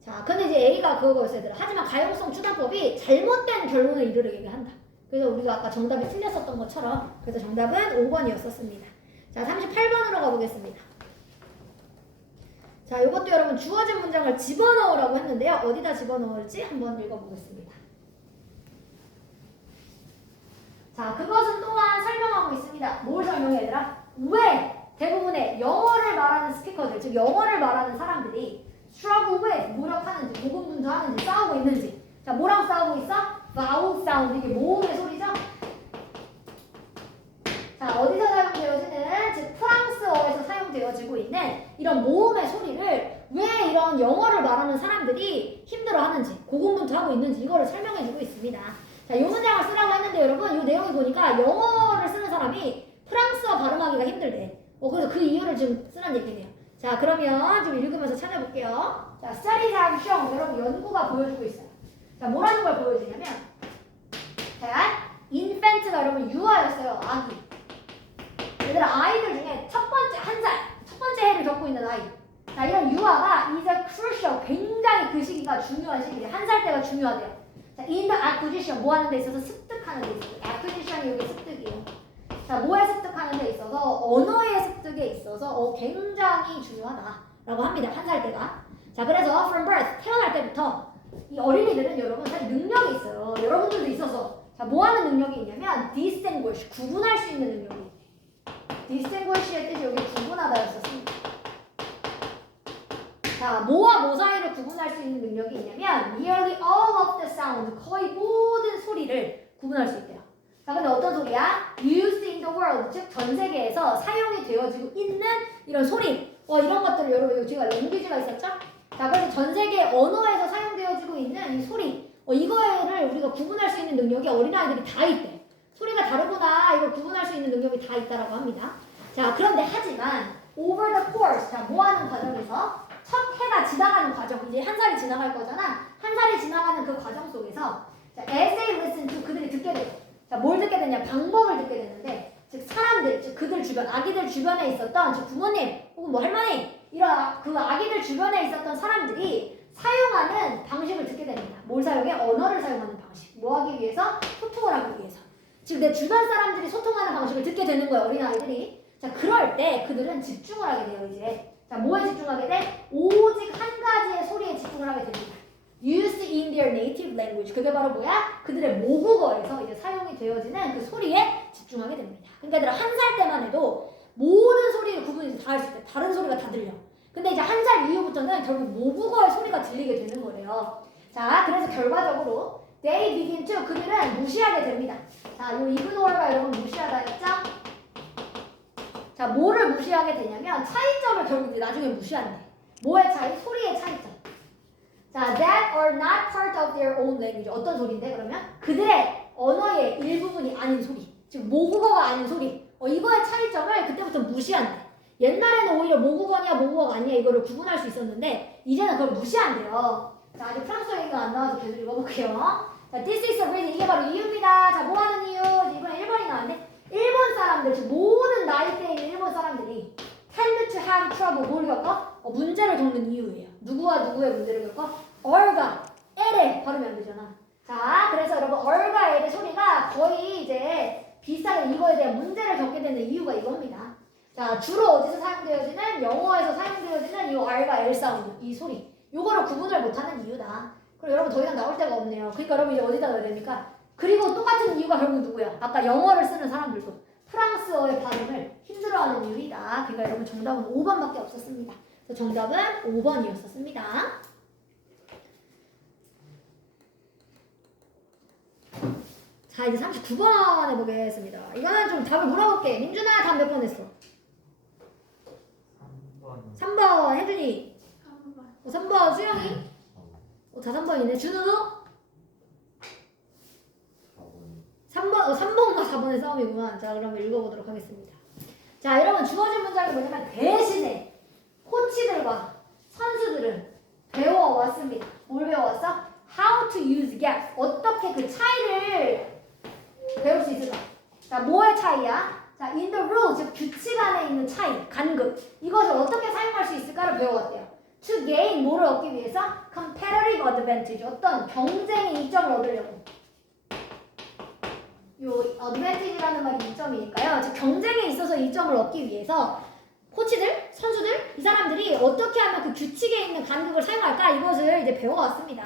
자, 근데 이제 A가 그거였어야 돼. 하지만 가용성 추단법이 잘못된 결론을 이르게 한다. 그래서 우리가 아까 정답이 틀렸었던 것처럼 그래서 정답은 5번이었었습니다. 자, 38번으로 가보겠습니다. 자, 이것도 여러분 주어진 문장을 집어넣으라고 했는데요. 어디다 집어넣을지 한번 읽어보겠습니다. 자, 그것은 또한 설명하고 있습니다. 뭘 설명해 얘들아? 왜 대부분의 영어를 말하는 스피커들, 즉 영어를 말하는 사람들이 struggle with, 노력하는지, 고군분투하는지, 싸우고 있는지. 자, 뭐랑 싸우고 있어? vowel sound, 이게 모음의 소리죠? 자, 어디서 사용되어지는, 즉 프랑스어에서 사용되어지고 있는 이런 모음의 소리를 왜 이런 영어를 말하는 사람들이 힘들어하는지, 고군분투하고 있는지 이거를 설명해주고 있습니다. 자, 이 문장을 쓰라고 했는데 여러분 이 내용을 보니까 영어를 쓰는 사람이 프랑스어 발음하기가 힘들대. 그래서 그 이유를 좀 쓰란 얘기네요. 자, 그러면 좀 읽으면서 찾아볼게요. 자, studies have shown, 여러분 연구가 보여주고 있어요. 자, 뭐라는 걸 보여주냐면 자, infant가 여러분 유아였어요. 아기. 얘들아, 아이들 중에 첫 번째 한 살, 첫 번째 해를 겪고 있는 아이. 자, 이런 유아가 is a crucial, 굉장히 그 시기가 중요한 시기예요. 한 살 때가 중요하대요. 자, in the acquisition, 뭐 하는 데 있어서 습득하는 데 있어요. acquisition이 여기 습득이에요. 자, 뭐에 습득하는 데 있어서, 언어의 습득에 있어서 굉장히 중요하다라고 합니다. 한 살 때가. 자, 그래서 from birth, 태어날 때부터 이 어린이들은 여러분 사실 능력이 있어요. 여러분들도 있어서. 자, 뭐 하는 능력이 있냐면 distinguish, 구분할 수 있는 능력이 있어요. distinguish의 뜻이 여기 구분하다였었습니다. 자, 뭐와 뭐 사이를 구분할 수 있는 능력이 있냐면 nearly all of the sound, 거의 모든 소리를 구분할 수 있대요. 자, 근데 어떤 소리야? used in the world, 즉 전 세계에서 사용이 되어지고 있는 이런 소리, 이런 것들을 여러분 제가 랭귀지가 있었죠? 자, 그래서 전 세계 언어에서 사용되어지고 있는 이 소리, 이거를 우리가 구분할 수 있는 능력이 어린아이들이 다 있대. 소리가 다르구나, 이걸 구분할 수 있는 능력이 다 있다라고 합니다. 자, 그런데 하지만 over the course, 자, 뭐 하는 과정에서 첫 해가 지나가는 과정, 이제 한 살이 지나갈 거잖아. 한 살이 지나가는 그 과정 속에서 자, as they listen to, 그들이 듣게 돼. 자, 뭘 듣게 되냐? 방법을 듣게 되는데, 즉 사람들, 즉 그들 주변, 아기들 주변에 있었던 즉 부모님 혹은 뭐 할머니, 이런 그 아기들 주변에 있었던 사람들이 사용하는 방식을 듣게 됩니다. 뭘 사용해? 언어를 사용하는 방식. 뭐 하기 위해서? 소통을 하기 위해서. 지금 내 주변 사람들이 소통하는 방식을 듣게 되는 거예요, 어린아이들이. 자, 그럴 때 그들은 집중을 하게 돼요, 이제. 자, 뭐에 집중하게 돼? 오직 한 가지의 소리에 집중을 하게 됩니다. Used in their native language. 그게 바로 뭐야? 그들의 모국어에서 이제 사용이 되어지는 그 소리에 집중하게 됩니다. 그러니까 얘들아, 한 살 때만 해도 모든 소리를 구분해서 다 할 수 있대. 다른 소리가 다 들려. 근데 이제 한 살 이후부터는 결국 모국어의 소리가 들리게 되는 거래요. 자, 그래서 결과적으로 they begin to, 그들은 무시하게 됩니다. 자, 요 ignore가 여러분 무시하다 했죠? 자, 뭐를 무시하게 되냐면 차이점을 결국 나중에 무시한대. 뭐의 차이? 소리의 차이점. 자, that are not part of their own language. 어떤 소리인데 그러면? 그들의 언어의 일부분이 아닌 소리. 즉 모국어가 아닌 소리. 이거의 차이점을 그때부터 무시한대. 옛날에는 오히려 모국어냐 모국어가 아니야 이거를 구분할 수 있었는데 이제는 그걸 무시한대요. 자, 아직 프랑스어 얘기가 안 나와서 계속 읽어볼게요. 자, this is the reason. 이게 바로 이유입니다. 자, 뭐 하는 이유? 이번에 1번이 나왔는데 일본 사람들, 즉 모든 나이대의 일본 사람들이 tend to have trouble. 뭘 겪어? 문제를 겪는 이유예요. 누구와 누구의 문제를 겪어? 얼과 엘의 발음이 안 되잖아. 자, 그래서 여러분 얼과 엘의 소리가 거의 이제 비슷하게 이거에 대한 문제를 겪게 되는 이유가 이겁니다. 자, 주로 어디서 사용되어지는? 영어에서 사용되어지는 이 R과 L 사운드, 이 소리. 요거를 구분을 못하는 이유다. 그럼 여러분 더 이상 나올 데가 없네요. 그러니까 여러분 이제 어디다 넣어야 됩니까? 그리고 똑같은 이유가 결국 누구야? 아까 영어를 쓰는 사람들도 프랑스어의 발음을 힘들어하는 이유이다. 그러니까 여러분 정답은 5번밖에 없었습니다. 그래서 정답은 5번이었었습니다. 자, 이제 39번 해보겠습니다. 이거는 좀 답을 물어볼게. 민준아, 답 몇 번 했어? 3번. 3번 혜준이. 3번. 3번 수영이. 자, 3번이네. 준우도? 3번과 4번의 싸움이구만. 자, 그러면 읽어보도록 하겠습니다. 자, 여러분 주어진 문장이 뭐냐면 대신에 코치들과 선수들은 배워왔습니다. 뭘 배워왔어? How to use gaps. 어떻게 그 차이를 배울 수 있을까? 자, 뭐의 차이야? 자, in the rule, 즉 규칙 안에 있는 차이, 간극. 이것을 어떻게 사용할 수 있을까를 배워왔대요. To gain, 뭐를 얻기 위해서? Competitive advantage, 어떤 경쟁의 이점을 얻으려고. 요 advantage라는 말이 이점이니까요. 즉 경쟁에 있어서 이점을 얻기 위해서 코치들, 선수들, 이 사람들이 어떻게 하면 그 규칙에 있는 간극을 사용할까? 이것을 이제 배워왔습니다.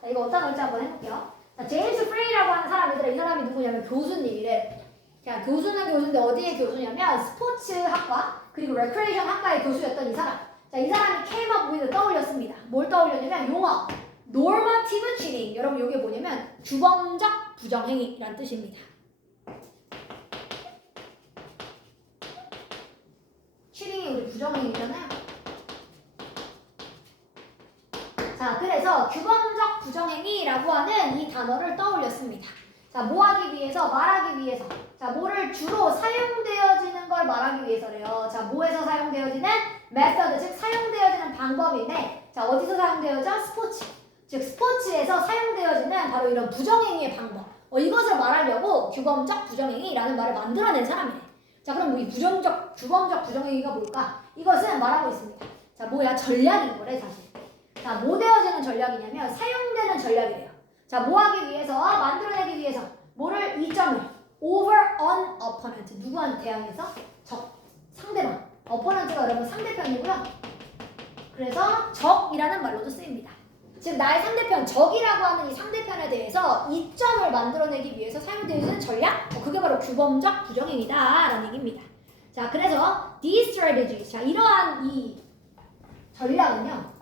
자, 이거 어디다 넣을지 한번 해볼게요. 자, 제임스 프레이라고 하는 사람이더라. 이 사람이 누구냐면 교수님이래. 자, 교수는 교수인데 어디의 교수냐면 스포츠학과 그리고 레크레이션 학과의 교수였던 이 사람. 자, 이 사람이 came up with 떠올렸습니다. 뭘 떠올렸냐면 용어 normative cheating. 여러분 이게 뭐냐면 주범적 부정행위라는 뜻입니다. cheating이 우리 부정행위잖아요. 자, 그래서 규범적 부정행위라고 하는 이 단어를 떠올렸습니다. 자, 뭐 하기 위해서? 말하기 위해서. 자, 뭐를 주로 사용되어지는 걸 말하기 위해서래요. 자, 뭐에서 사용되어지는? method, 즉 사용되어지는 방법인데, 자, 어디서 사용되어져? 스포츠. 즉 스포츠에서 사용되어지는 바로 이런 부정행위의 방법. 이것을 말하려고 규범적 부정행위라는 말을 만들어낸 사람이래. 자, 그럼 이 규범적 부정행위가 뭘까? 이것은 말하고 있습니다. 자, 뭐야? 전략인 거래, 사실. 자, 뭐 되어지는 전략이냐면 사용되는 전략이래요. 자, 뭐 하기 위해서? 만들어내기 위해서. 뭐를? 이점을. over on opponent. 누구한테 대항해서? 적. 상대방. opponent가 여러분 상대편이고요. 그래서 적이라는 말로도 쓰입니다. 즉 나의 상대편, 적이라고 하는 이 상대편에 대해서 이점을 만들어내기 위해서 사용되는 전략? 그게 바로 규범적 부정행위다 라는 얘기입니다. 자, 그래서 these strategies. 자, 이러한 이 전략은요,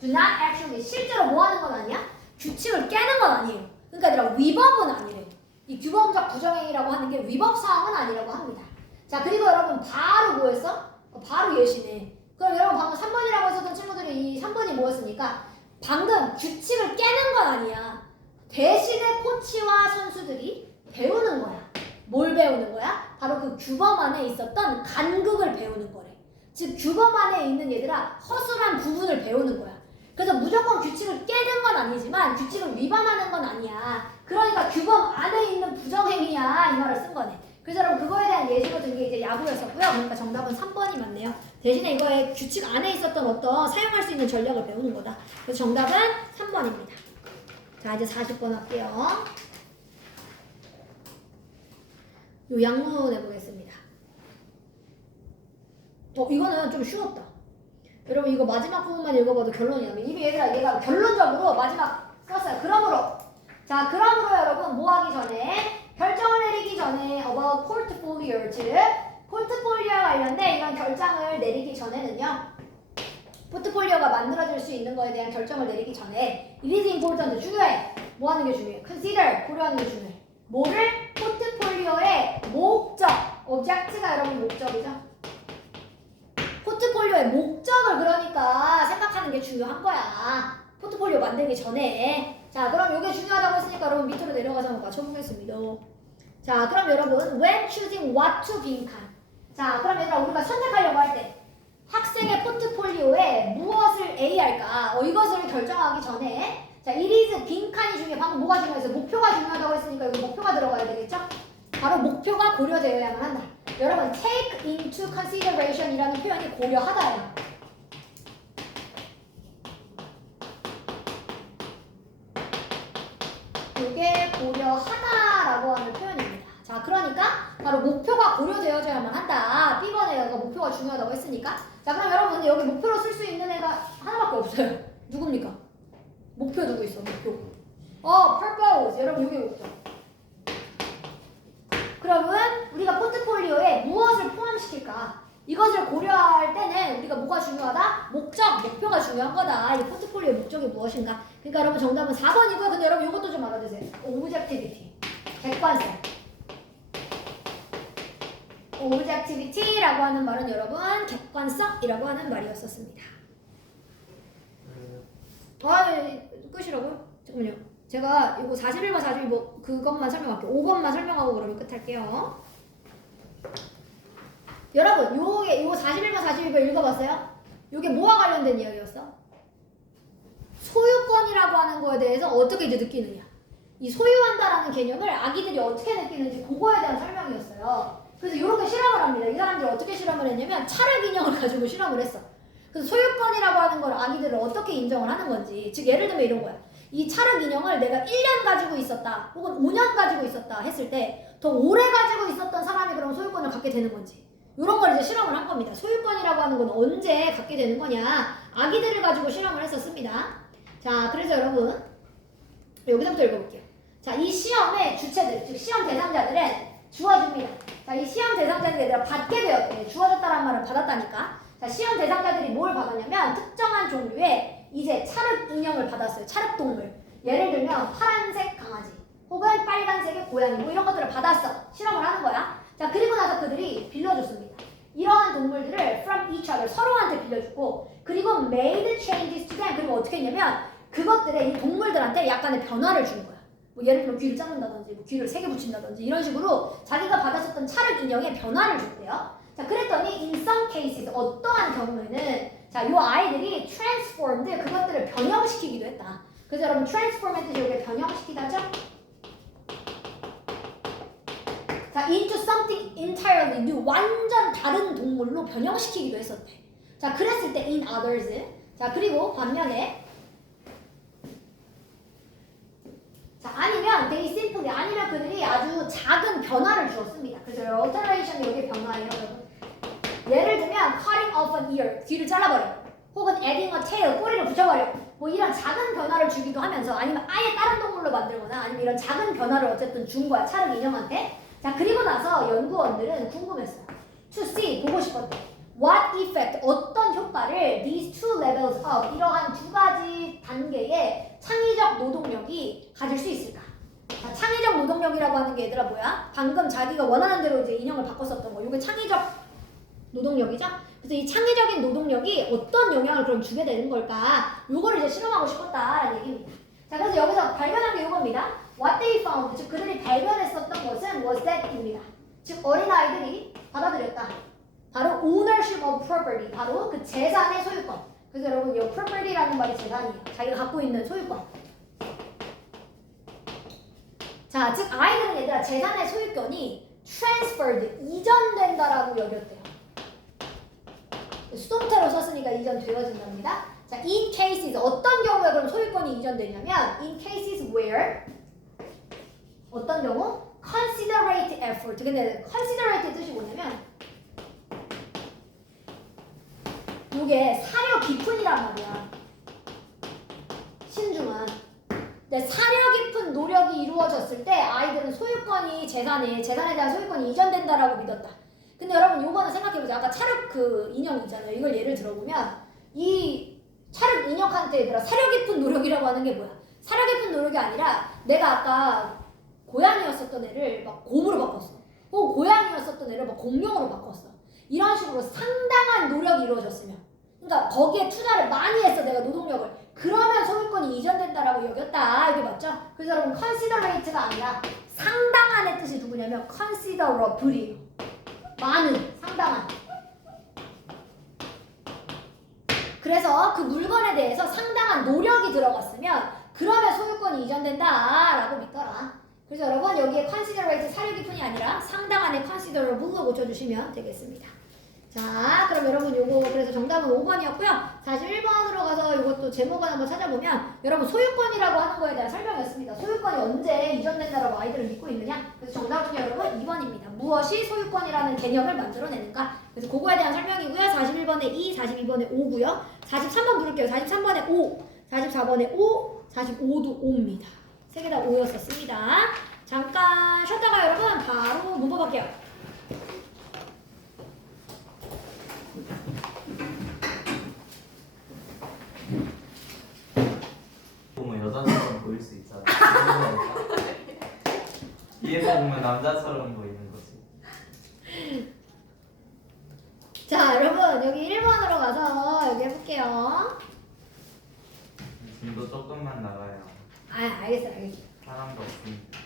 do not actually, 실제로 뭐 하는 건 아니야? 규칙을 깨는 건 아니에요. 그러니까 얘들아, 위법은 아니래요. 이 규범적 부정행위라고 하는 게 위법 사항은 아니라고 합니다. 자, 그리고 여러분 바로 뭐 했어? 바로 예시네. 그럼 여러분 방금 3번이라고 했었던 친구들이 이 3번이 뭐였습니까? 방금 규칙을 깨는 건 아니야. 대신에 코치와 선수들이 배우는 거야. 뭘 배우는 거야? 바로 그 규범 안에 있었던 간극을 배우는 거래. 즉 규범 안에 있는 얘들아 허술한 부분을 배우는 거야. 그래서 무조건 규칙을 깨는 건 아니지만 규칙을 위반하는 건 아니야. 그러니까 규범 안에 있는 부정행위야 이 말을 쓴 거네. 그래서 여러분 그거에 대한 예시로 든 게 이제 야구였었고요. 그러니까 정답은 3번이 맞네요. 대신에 이거의 규칙 안에 있었던 어떤 사용할 수 있는 전략을 배우는 거다. 그래서 정답은 3번입니다. 자, 이제 40번 할게요. 요 양문 해보겠습니다. 이거는 좀 쉬웠다. 여러분 이거 마지막 부분만 읽어봐도 결론이야. 이미 얘가 결론적으로 마지막 썼어요. 그러므로 여러분 뭐 하기 전에 결정을 내리기 전에 about portfolio 즉 포트폴리오와 관련된 이런 결정을 내리기 전에는요. 포트폴리오가 만들어질 수 있는 거에 대한 결정을 내리기 전에 it is important 중요해. 뭐 하는 게 중요해? consider 고려하는 게 중요해. 뭐를? 포트폴리오의 목적 object가 여러분 목적이죠. 포트폴리오의 목적을 그러니까 생각하는 게 중요한 거야. 포트폴리오 만들기 전에. 자, 그럼 이게 중요하다고 했으니까 여러분 밑으로 내려가서 한번 맞춰보겠습니다. 자, 그럼 여러분 when choosing what to 빈칸. 자, 그럼 얘들아 우리가 선택하려고 할 때 학생의 포트폴리오에 무엇을 A 할까? 이것을 결정하기 전에 자, it is 빈칸이 중요해. 방금 뭐가 중요했어요? 목표가 중요하다고 했으니까 여기 목표가 들어가야 되겠죠? 바로 목표가 고려되어야만 한다. 여러분 take into consideration 이라는 표현이 고려하다예요. 이게 고려하다라고 하는 표현입니다. 자, 그러니까 바로 목표가 고려되어야만 한다. B번에 목표가 중요하다고 했으니까. 자, 그럼 여러분 근데 여기 목표로 쓸 수 있는 애가 하나밖에 없어요. 누굽니까? 목표 누구 있어? 목표. purpose. 여러분 여기 목표. 그러면 우리가 포트폴리오에 무엇을 포함시킬까? 이것을 고려할 때는 우리가 뭐가 중요하다? 목표가 중요한 거다. 이 포트폴리오의 목적이 무엇인가? 그러니까 여러분 정답은 4번이고요. 근데 여러분 이것도 좀 알아두세요. 오브젝티비티. 객관성. 오브젝티비티라고 하는 말은 여러분 객관성이라고 하는 말이었었습니다. 끝이라고요? 잠깐만요. 제가 이거 41번, 42번 그것만 설명할게요. 5번만 설명하고 그러면 끝할게요. 여러분, 요거 41번, 42번 읽어봤어요? 요게 뭐와 관련된 이야기였어? 소유권이라고 하는 거에 대해서 어떻게 이제 느끼느냐. 이 소유한다라는 개념을 아기들이 어떻게 느끼는지 그거에 대한 설명이었어요. 그래서 이렇게 실험을 합니다. 이 사람들이 어떻게 실험을 했냐면 찰흙 인형을 가지고 실험을 했어. 그래서 소유권이라고 하는 걸 아기들을 어떻게 인정을 하는 건지. 즉 예를 들면 이런 거야. 이 찰흙 인형을 내가 1년 가지고 있었다 혹은 5년 가지고 있었다 했을 때 더 오래 가지고 있었던 사람이 그럼 소유권을 갖게 되는 건지 이런 걸 이제 실험을 한 겁니다. 소유권이라고 하는 건 언제 갖게 되는 거냐 아기들을 가지고 실험을 했었습니다. 자, 그래서 여러분 여기서부터 읽어볼게요. 자, 이 시험의 주체들 즉 시험 대상자들은 주어집니다. 자, 이 시험 대상자들이 얘들아 받게 되었대. 주어졌다는 말은 받았다니까. 자, 시험 대상자들이 뭘 받았냐면 특정한 종류의 이제 찰흙 인형을 받았어요. 찰흙 동물. 예를 들면 파란색 강아지 혹은 빨간색의 고양이 뭐 이런 것들을 받았어. 실험을 하는 거야. 자, 그리고 나서 그들이 빌려줬습니다. 이러한 동물들을 from each other 서로한테 빌려주고 그리고 made changes to them 그리고 어떻게 했냐면 그것들의 이 동물들한테 약간의 변화를 주는 거야. 뭐 예를 들면 귀를 자른다든지 뭐 귀를 3개 붙인다든지 이런 식으로 자기가 받았었던 찰흙 인형에 변화를 줬대요. 자, 그랬더니 in some cases 어떠한 경우에는 자, 요 아이들이 transformed 그것들을 변형시키기도 했다. 그래서 여러분 transform의 뜻이 여기 변형시키다죠? 자, into something entirely new 완전 다른 동물로 변형시키기도 했었대. 자, 그랬을 때 in others 자, 그리고 반면에 자, 아니면 they simply 아니면 그들이 아주 작은 변화를 주었습니다. 그래서 alteration이 여기 변화예요, 여러분. 예를 들면 cutting off an ear 귀를 잘라버려 혹은 adding a tail 꼬리를 붙여버려 뭐 이런 작은 변화를 주기도 하면서 아니면 아예 다른 동물로 만들거나 아니면 이런 작은 변화를 어쨌든 준 거야 찰흙 인형한테. 자, 그리고 나서 연구원들은 궁금했어요. to see 보고 싶었대. what effect 어떤 효과를 these two levels of 이러한 두 가지 단계의 창의적 노동력이 가질 수 있을까? 자, 창의적 노동력이라고 하는 게 얘들아 뭐야? 방금 자기가 원하는 대로 이제 인형을 바꿨었던 거. 이게 창의적 노동력이죠? 그래서 이 창의적인 노동력이 어떤 영향을 그럼 주게 되는 걸까? 요거를 이제 실험하고 싶었다라는 얘기입니다. 자, 그래서 여기서 발견한 게 이겁니다. What they found, 즉 그들이 발견했었던 것은 was that입니다. 즉 어린아이들이 받아들였다. 바로 ownership of property, 바로 그 재산의 소유권. 그래서 여러분 이 property라는 말이 재산이에요. 자기가 갖고 있는 소유권. 자, 즉 아이들은 얘들아 재산의 소유권이 transferred, 이전된다라고 여겼대요. 수동태로 썼으니까 이전되어진답니다. 자, in cases, 어떤 경우에 그럼 소유권이 이전되냐면 in cases where 어떤 경우? considerate effort. 근데 considerate 뜻이 뭐냐면 이게 사려 깊은이란 말이야. 신중한. 근데 사려 깊은 노력이 이루어졌을 때 아이들은 소유권이 재산에 대한 소유권이 이전된다라고 믿었다. 근데 여러분 요거는 생각해보자. 아까 찰흙 그 인형 있잖아요. 이걸 예를 들어보면 이 찰흙 인형한테 얘들아 사려 깊은 노력이라고 하는 게 뭐야? 사려 깊은 노력이 아니라 내가 아까 고양이였었던 애를 막 곰으로 바꿨어. 혹은 고양이였었던 애를 막 공룡으로 바꿨어. 이런 식으로 상당한 노력이 이루어졌으면, 그러니까 거기에 투자를 많이 했어 내가 노동력을. 그러면 소유권이 이전된다라고 여겼다. 이게 맞죠? 그래서 여러분 considerate가 아니라 상당한의 뜻이 누구냐면 considerable이에요. 많은, 상당한. 그래서 그 물건에 대해서 상당한 노력이 들어갔으면 그러면 소유권이 이전된다라고 믿더라. 그래서 여러분 여기에 considerate 사려 깊은이 아니라 상당한의 considerable로 고쳐주시면 되겠습니다. 자, 그럼 여러분 요거 그래서 정답은 5번이었고요. 41번으로 가서 이것도 제목을 한번 찾아보면 여러분 소유권이라고 하는 거에 대한 설명이었습니다. 소유권이 언제 이전된다라고 아이들을 믿고 있느냐? 그래서 정답은요 여러분 2번입니다. 무엇이 소유권이라는 개념을 만들어내는가? 그래서 그거에 대한 설명이고요. 41번에 2, 42번에 5고요. 43번 부를게요. 43번에 5, 44번에 5, 45도 5입니다. 세 개 다 5였었습니다. 잠깐 쉬었다가 여러분 바로 문법 할게요. 보면 여자처럼 보일 수 있잖아. 뒤에서 보면 남자처럼 보이는 거지. 자, 여러분 여기 1번으로 가서 여기 해볼게요. 짐도 조금만 나가요. 알겠어요. 사람도 없으니까.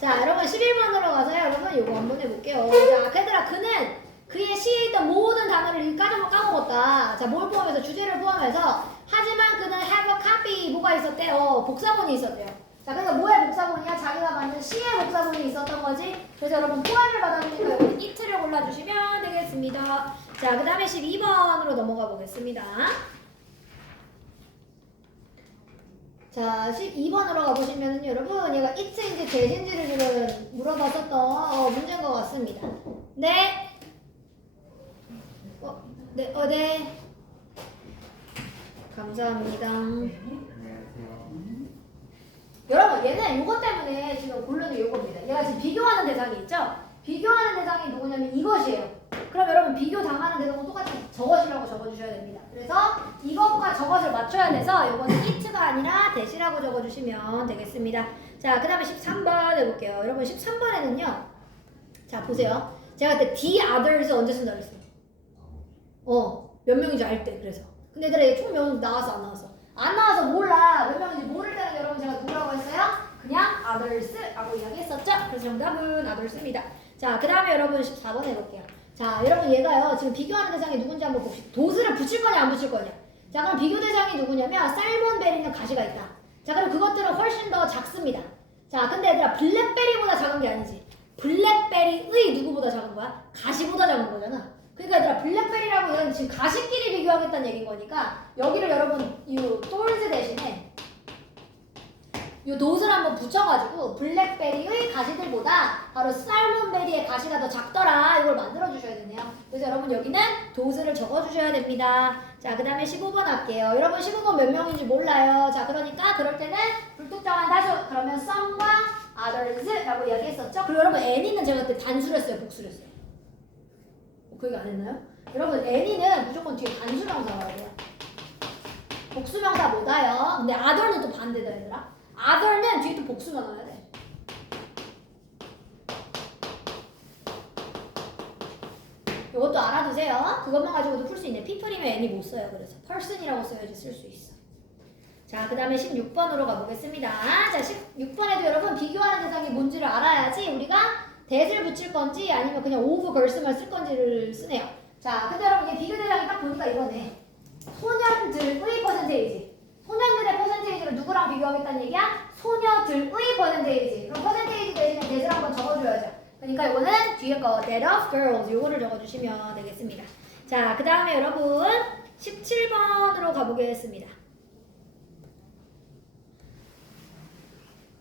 자, 여러분 11번으로 가서요. 여러분 요거 한번 해볼게요. 자, 얘들아 그는 그의 시에 있던 모든 단어를 까먹었다. 자, 뭘 포함해서 주제를 포함해서 하지만 그는 have a copy 뭐가 있었대요? 복사본이 있었대요. 자, 그래서 뭐의 복사본이야? 자기가 만든 시의 복사본이 있었던 거지. 그래서 여러분 포함을 받아주니까 여러분 it를 골라주시면 되겠습니다. 자, 그 다음에 12번으로 넘어가 보겠습니다. 자, 12번으로 가보시면은 여러분 얘가 it인지 that인지를 지금 물어봤었던 문제인 것 같습니다. 네. 네. 감사합니다. 안녕하세요. 여러분 얘는 이것 때문에 지금 고르는 게 이겁니다. 얘가 지금 비교하는 대상이 있죠? 비교하는 대상이 누구냐면 이것이에요. 그럼 여러분 비교 당하는 대상은 똑같이 저것이라고 적어주셔야 됩니다. 그래서 이것과 저것을 맞춰야 돼서 이거는 it가 아니라 that이라고 적어주시면 되겠습니다. 자, 그 다음에 13번 해볼게요. 여러분 13번에는요. 자, 보세요. 제가 그때 the others 언제 쓴다 그랬어요? 몇 명인지 알 때. 그래서 근데 얘들아 얘 총 명 나왔어 안 나왔어? 안 나와서 몰라. 몇 명인지 모를 때는 여러분 제가 누구라고 했어요? 그냥 others라고 이야기했었죠? 그래서 정답은 others입니다. 자, 그 다음에 여러분 14번 해볼게요. 자, 여러분 얘가요 지금 비교하는 대상이 누군지 한번 봅시다. 도스를 붙일 거냐 안 붙일 거냐. 자, 그럼 비교 대상이 누구냐면 살몬베리는 가시가 있다. 자, 그럼 그것들은 훨씬 더 작습니다. 자, 근데 얘들아 블랙베리보다 작은 게 아니지. 블랙베리의 누구보다 작은 거야? 가시보다 작은 거잖아. 그러니까 얘들아 블랙베리라고 얘는 지금 가시끼리 비교하겠다는 얘기인 거니까 여기를 여러분 이 thorns 대신에 이 돛을 한번 붙여가지고 블랙베리의 가시들보다 바로 살몬베리의 가시가 더 작더라 이걸 만들어주셔야 되네요. 그래서 여러분 여기는 돛을 적어주셔야 됩니다. 자, 그 다음에 15번 할게요. 여러분 15번 몇 명인지 몰라요. 자, 그러니까 그럴 때는 불특정한 다수 그러면 some과 others라고 이야기했었죠. 그리고 여러분 any는 제가 그때 단수를 했어요 복수를 했어요. 그 얘기 안 했나요? 여러분 any는 무조건 뒤에 단수명사 와야 돼요. 복수명사 뭐다요? 근데 other는 또 반대다 얘들아. other는 뒤에 또 복수만 와야 돼. 이것도 알아두세요. 그것만 가지고도 풀 수 있네. people이면 any 못 써요. 그래서 person이라고 써야지 쓸 수 있어. 자, 그 다음에 16번으로 가보겠습니다. 자, 16번에도 여러분 비교하는 대상이 뭔지를 알아야지 우리가 that을 붙일 건지 아니면 그냥 of girls만 쓸 건지를 쓰네요. 자, 근데 여러분 이게 비교 대상이 딱 보니까 이거네. 소년들의 퍼센테이지. 소년들의 퍼센테이지를 누구랑 비교하겠다는 얘기야? 소녀들의 퍼센테이지. 그럼 퍼센테이지 대신에 그러니까 이거는 뒤에 거 that of girls 요거를 적어주시면 되겠습니다. 자, 그 다음에 여러분 17번으로 가보겠습니다.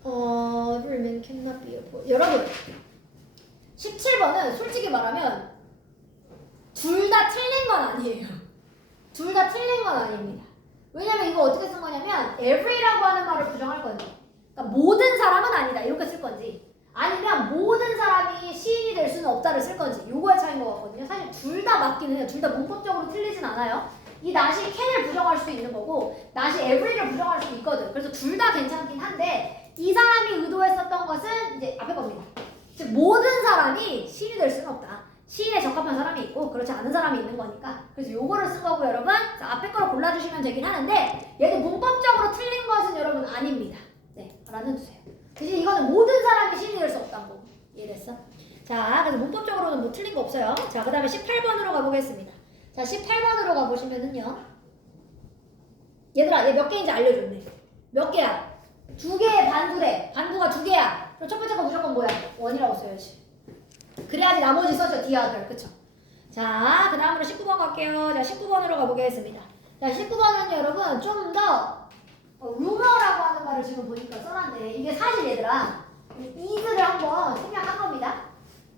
every man cannot be a boy. 여러분 17번은 솔직히 말하면 둘 다 틀린 건 아니에요. 둘 다 틀린 건 아닙니다. 왜냐면 이거 어떻게 쓴 거냐면 every라고 하는 말을 부정할 건지, 그러니까 모든 사람은 아니다 이렇게 쓸 건지, 아니면 모든 사람이 시인이 될 수는 없다를 쓸 건지, 요거의 차이인 것 같거든요. 사실 둘 다 맞기는 해요. 둘 다 문법적으로 틀리진 않아요. 이 not이 can을 부정할 수도 있는 거고 not이 every를 부정할 수도 있거든. 그래서 둘 다 괜찮긴 한데 이 사람이 의도했었던 것은 이제 앞에 겁니다. 즉 모든 사람이 시인이 될 수는 없다. 시인에 적합한 사람이 있고 그렇지 않은 사람이 있는 거니까. 그래서 요거를 쓴 거고 여러분. 자, 앞에 거를 골라주시면 되긴 하는데 얘도 문법적으로 틀린 것은 여러분 아닙니다. 네, 알아두세요. 대신 이거는 모든 사람이 시인이 될 수 없다는 거고. 이해됐어? 자, 그래서 문법적으로는 뭐 틀린 거 없어요. 자, 그 다음에 18번으로 가보겠습니다. 자, 18번으로 가보시면은요. 얘들아, 얘 몇 개인지 알려줬네. 몇 개야? 2개의 반두래. 반두가 2개야. 그럼 첫 번째 거 무조건 뭐야? 1이라고 써야지. 그래야지 나머지 써져. the other. 그쵸? 자, 그 다음으로 19번 갈게요. 자, 19번으로 가보겠습니다. 자, 19번은 여러분 좀 더 루머라고 하는 말을 지금 보니까 써놨네. 이게 사실 얘들아 is를 한번 생략한 겁니다.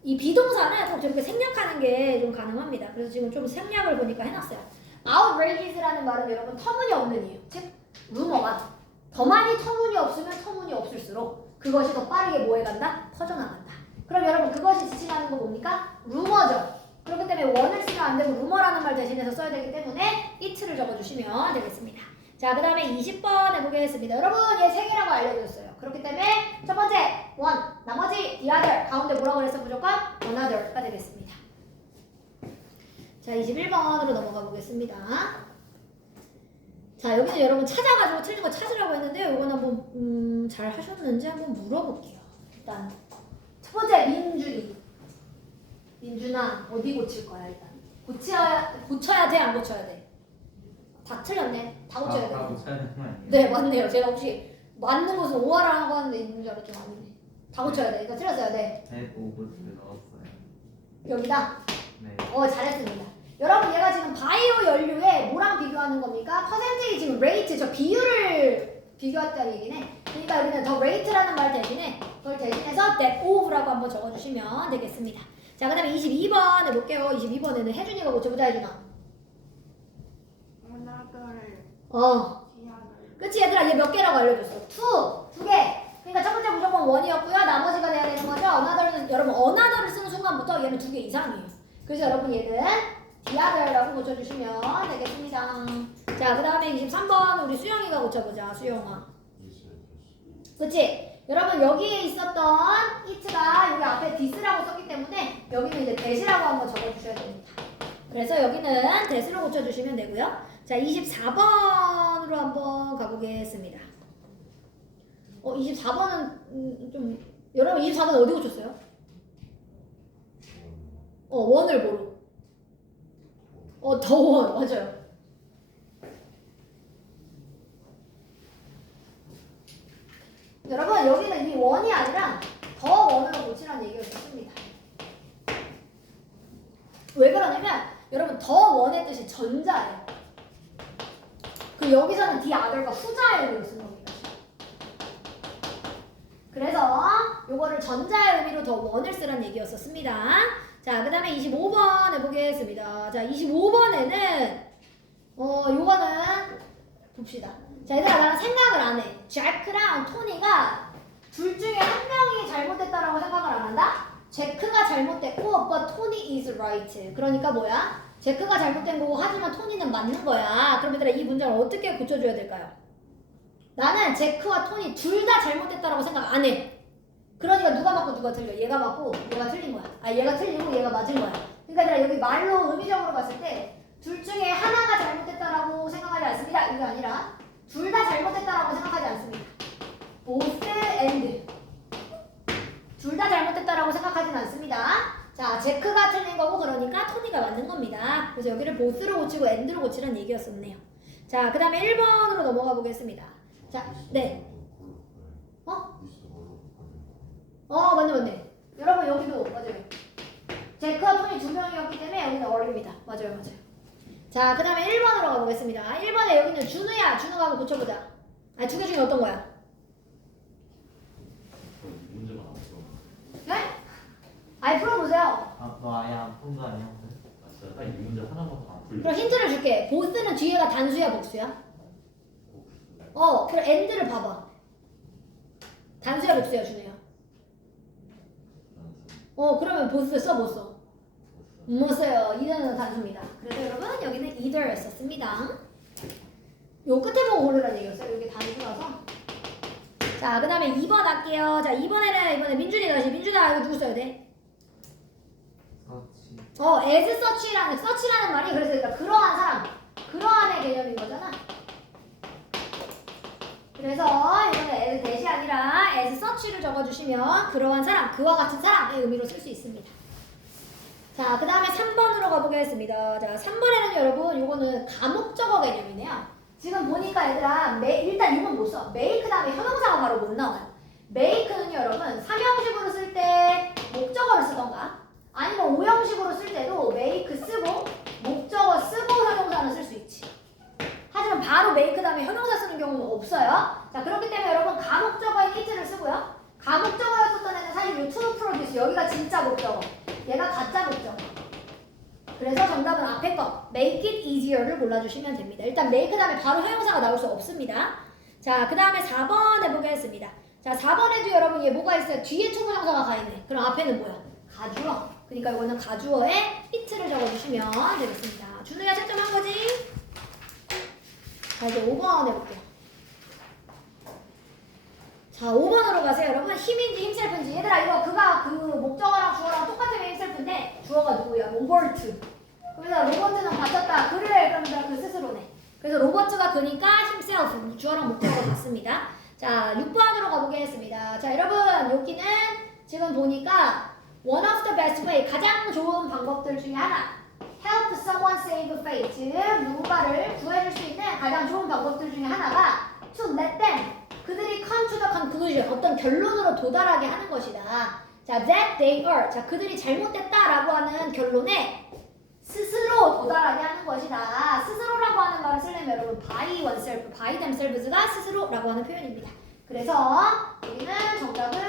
이 비동사는 꼭 저렇게 생략하는 게 좀 가능합니다. 그래서 지금 좀 생략을 보니까 해놨어요. outrageous라는 말은 여러분 터무니없는이에요. 즉 루머가 더 많이 터무니없으면 터무니없을수록 그것이 더 빠르게 뭐해 간다? 퍼져나간다. 그럼 여러분 그것이 지칭하는 거 뭡니까? 루머죠. 그렇기 때문에 원을 쓰면 안 되고 루머라는 말 대신해서 써야 되기 때문에 it를 적어주시면 되겠습니다. 자, 그 다음에 20번 해보겠습니다. 여러분 얘 3개라고 알려줬어요. 그렇기 때문에 첫 번째 one, 나머지 the other, 가운데 뭐라고 그랬어? 무조건 another가 되겠습니다. 자, 21번으로 넘어가 보겠습니다. 자, 여기는 여러분 찾아가지고 틀린 거 찾으라고 했는데요. 이건 한번 잘 하셨는지 한번 물어볼게요. 일단 첫 번째 민준이. 민준아 어디 고칠 거야 일단? 고쳐야 돼, 안 고쳐야 돼? 다 틀렸네. 다 고쳐야 돼. 다 고쳐야 되는 거 아니에요? 네, 맞네요. 제가 혹시 맞는 것은 오하라고 하는데 있는 줄 알았더니 아니네. 다 고쳐야 돼. 이거 틀렸어요. 네. 네, 오브를 넣었어요. 여기다. 네. 잘했습니다. 여러분 얘가 지금 바이오 연료에 뭐랑 비교하는 겁니까? 퍼센테이지 지금 레이트 저 비율을 비교했다는 얘기네. 그러니까 여기는 더 레이트라는 말 대신에 그걸 대신해서 that of라고 한번 적어주시면 되겠습니다. 자, 그 다음에 22번 해볼게요. 22번에는 혜준이가 고쳐보자. 혜준아. another를 그치 얘들아, 얘 몇 개라고 알려줬어? 2개. 그러니까 첫 번째 무조건 1이었고요. 나머지가 돼야 되는 거죠. another는 여러분 another를 쓰는 순간부터 얘는 2개 이상이에요. 그래서 여러분 얘는 the other라고 고쳐주시면 되겠습니다. 자, 그 다음에 23번 우리 수영이가 고쳐보자. 수영아. 그치? 여러분 여기에 있었던 it가 여기 앞에 this라고 썼기 때문에 여기는 이제 that이라고 한번 적어주셔야 됩니다. 그래서 여기는 that으로 고쳐주시면 되고요. 자, 24번으로 한번 가보겠습니다. 24번은 좀 여러분 24번 어디 고쳤어요? 원을 뭐로? 더원 맞아요. 여러분 여기는 이 원이 아니라 더 원으로 고치라는 얘기였습니다. 왜 그러냐면 여러분 더 원의 뜻이 전자예요. 그 여기서는 the other가 후자의 의미로 쓰는 겁니다. 그래서 요거를 전자의 의미로 더 원을 쓰라는 얘기였었습니다. 자, 그 다음에 25번 해보겠습니다. 자, 25번에는 요거는 봅시다. 자, 얘들아 나는 생각을 안 해. 제크랑 토니가 둘 중에 한 명이 잘못됐다라고 생각을 안 한다? 제크가 잘못됐고 but 토니 is right. 그러니까 뭐야? 제크가 잘못된 거고 하지만 토니는 맞는 거야. 그럼 얘들아 이 문장을 어떻게 고쳐줘야 될까요? 나는 제크와 토니 둘 다 잘못됐다라고 생각 안 해. 그러니까 누가 맞고 누가 틀려? 얘가 맞고 얘가 틀린 거야. 얘가 틀리고 얘가 맞은 거야. 그러니까 얘들아 여기 말로 의미적으로 봤을 때 둘 중에 하나가 잘못됐다라고 생각하지 않습니다. 이게 아니라 둘 다 잘못됐다라고 생각하지 않습니다. both and 둘 다 잘못됐다라고 생각하진 않습니다. 자, 제크가 틀린 거고 그러니까 토니가 맞는 겁니다. 그래서 여기를 both로 고치고 and로 고치라는 얘기였었네요. 자, 그 다음에 1번으로 넘어가 보겠습니다. 자, 네. 맞네. 여러분 여기도 맞아요. 제크와 톤이 두 명이었기 때문에 여기는 어립니다. 맞아요, 맞아요. 자, 그 다음에 1번으로 가보겠습니다. 1번에 여기는 준우야. 준우가 한번 고쳐보자. 아니, 두 개 중에 어떤 거야? 문제만 안 풀어. 네? 아니, 풀어보세요. 너 아예 안 푼 거 아니야? 아 진짜 딱 이 문제 하나만 안 풀려. 그럼 힌트를 줄게. 보스는 뒤에가 단수야, 복수야? 그럼 엔드를 봐봐. 단수야, 복수야, 준우야? 그러면 보스 써, 못 써? 못 써요. 이단은 단수입니다. 그래서 여러분, 여기는 either였었습니다. 요 끝에 보고 고르라는 얘기였어요. 여기 단수라서. 자, 그 다음에 2번 할게요. 자, 이번에 민준이가 다시. 민준아, 이거 누구 써야 돼? 서치. as 서치라는 말이 그래서 그러니까 그러한 사람, 그러한의 개념인 거잖아. 그래서 이번에 as 대시 아니라 as 서치를 적어주시면 그러한 사람, 그와 같은 사람의 의미로 쓸 수 있습니다. 자, 그 다음에 3번으로 가보겠습니다. 자, 3번에는 여러분, 요거는 가목적어 개념이네요. 지금 보니까 얘들아, 일단 이건 못 써. make 다음에 형용사가 바로 못 나와요. make는요, 여러분, 3형식으로 쓸 때 목적어를 쓰던가, 아니면 5형식으로 쓸 때도 make 쓰고, 목적어 쓰고 형용사는 쓸 수 있지. 하지만 바로 make 다음에 형용사 쓰는 경우는 없어요. 자, 그렇기 때문에 여러분, 가목적어에 it를 쓰고요. 가목적어였었던 애는 사실 이 to produce, 여기가 진짜 목적어. 얘가 가짜 목적어. 그래서 정답은 앞에 거 make it easier를 골라주시면 됩니다. 일단 make 다음에 바로 형용사가 나올 수 없습니다. 자, 그 다음에 4번 해보겠습니다. 자, 4번에도 여러분 얘 뭐가 있어요? 뒤에 투부정사가 가 있네. 그럼 앞에는 뭐야? 가주어. 그러니까 이거는 가주어에 it를 적어주시면 되겠습니다. 준우야 채점한 거지? 자, 이제 5번 해볼게요. 자, 5번으로 가세요. 여러분, 힘인지 힘셀프인지. 얘들아, 이거 그 목적어랑 주어랑 똑같으면 힘셀프인데, 주어가 누구야? 로버트. 그래서 로버트는 갖췄다. 그래. 그러면 그 스스로네. 그래서 로버트가 그니까 힘셀프. 주어랑 목적어가 같습니다. 자, 6번으로 가보겠습니다. 자, 여러분, 여기는 지금 보니까 one of the best way, 가장 좋은 방법들 중에 하나. help someone save faith. 즉, 누군가를 구해줄 수 있는 가장 좋은 방법들 중에 하나가 to let them, 그들이 come to the conclusion, 어떤 결론으로 도달하게 하는 것이다. 자, that they are. 자, 그들이 잘못됐다라고 하는 결론에 스스로 도달하게 하는 것이다. 스스로라고 하는 말을 쓰려면 여러분 by oneself, by themselves가 스스로라고 하는 표현입니다. 그래서 여기는 정답을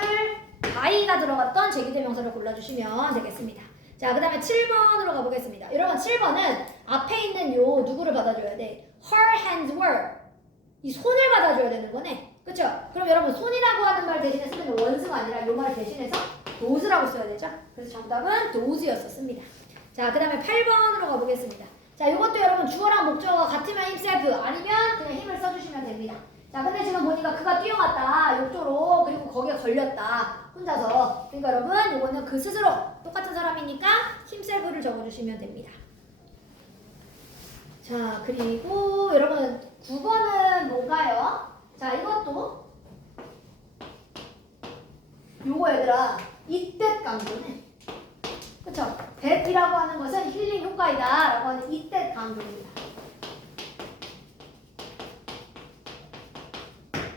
by가 들어갔던 제기대명사를 골라주시면 되겠습니다. 자, 그 다음에 7번으로 가보겠습니다. 여러분 7번은 앞에 있는 요 누구를 받아줘야 돼? her hands were. 이 손을 받아줘야 되는 거네. 그쵸? 그럼 여러분 손이라고 하는 말 대신에 쓰면 원수가 아니라 이 말 대신해서 does라고 써야 되죠? 그래서 정답은 does였었습니다. 자, 그 다음에 8번으로 가보겠습니다. 자, 이것도 여러분 주어랑 목적어가 같으면 himself, 아니면 그냥 힘을 써주시면 됩니다. 자, 근데 지금 보니까 그가 뛰어갔다 욕조로, 그리고 거기에 걸렸다 혼자서. 그러니까 여러분 이거는 그 스스로 똑같은 사람이니까 himself를 적어주시면 됩니다. 자, 그리고 여러분 9번은 뭔가요? 자, 이것도 요거 얘들아 이때 강조네. 그쵸? that이라고 하는 것은 힐링 효과이다 라고 하는 이때 강조입니다.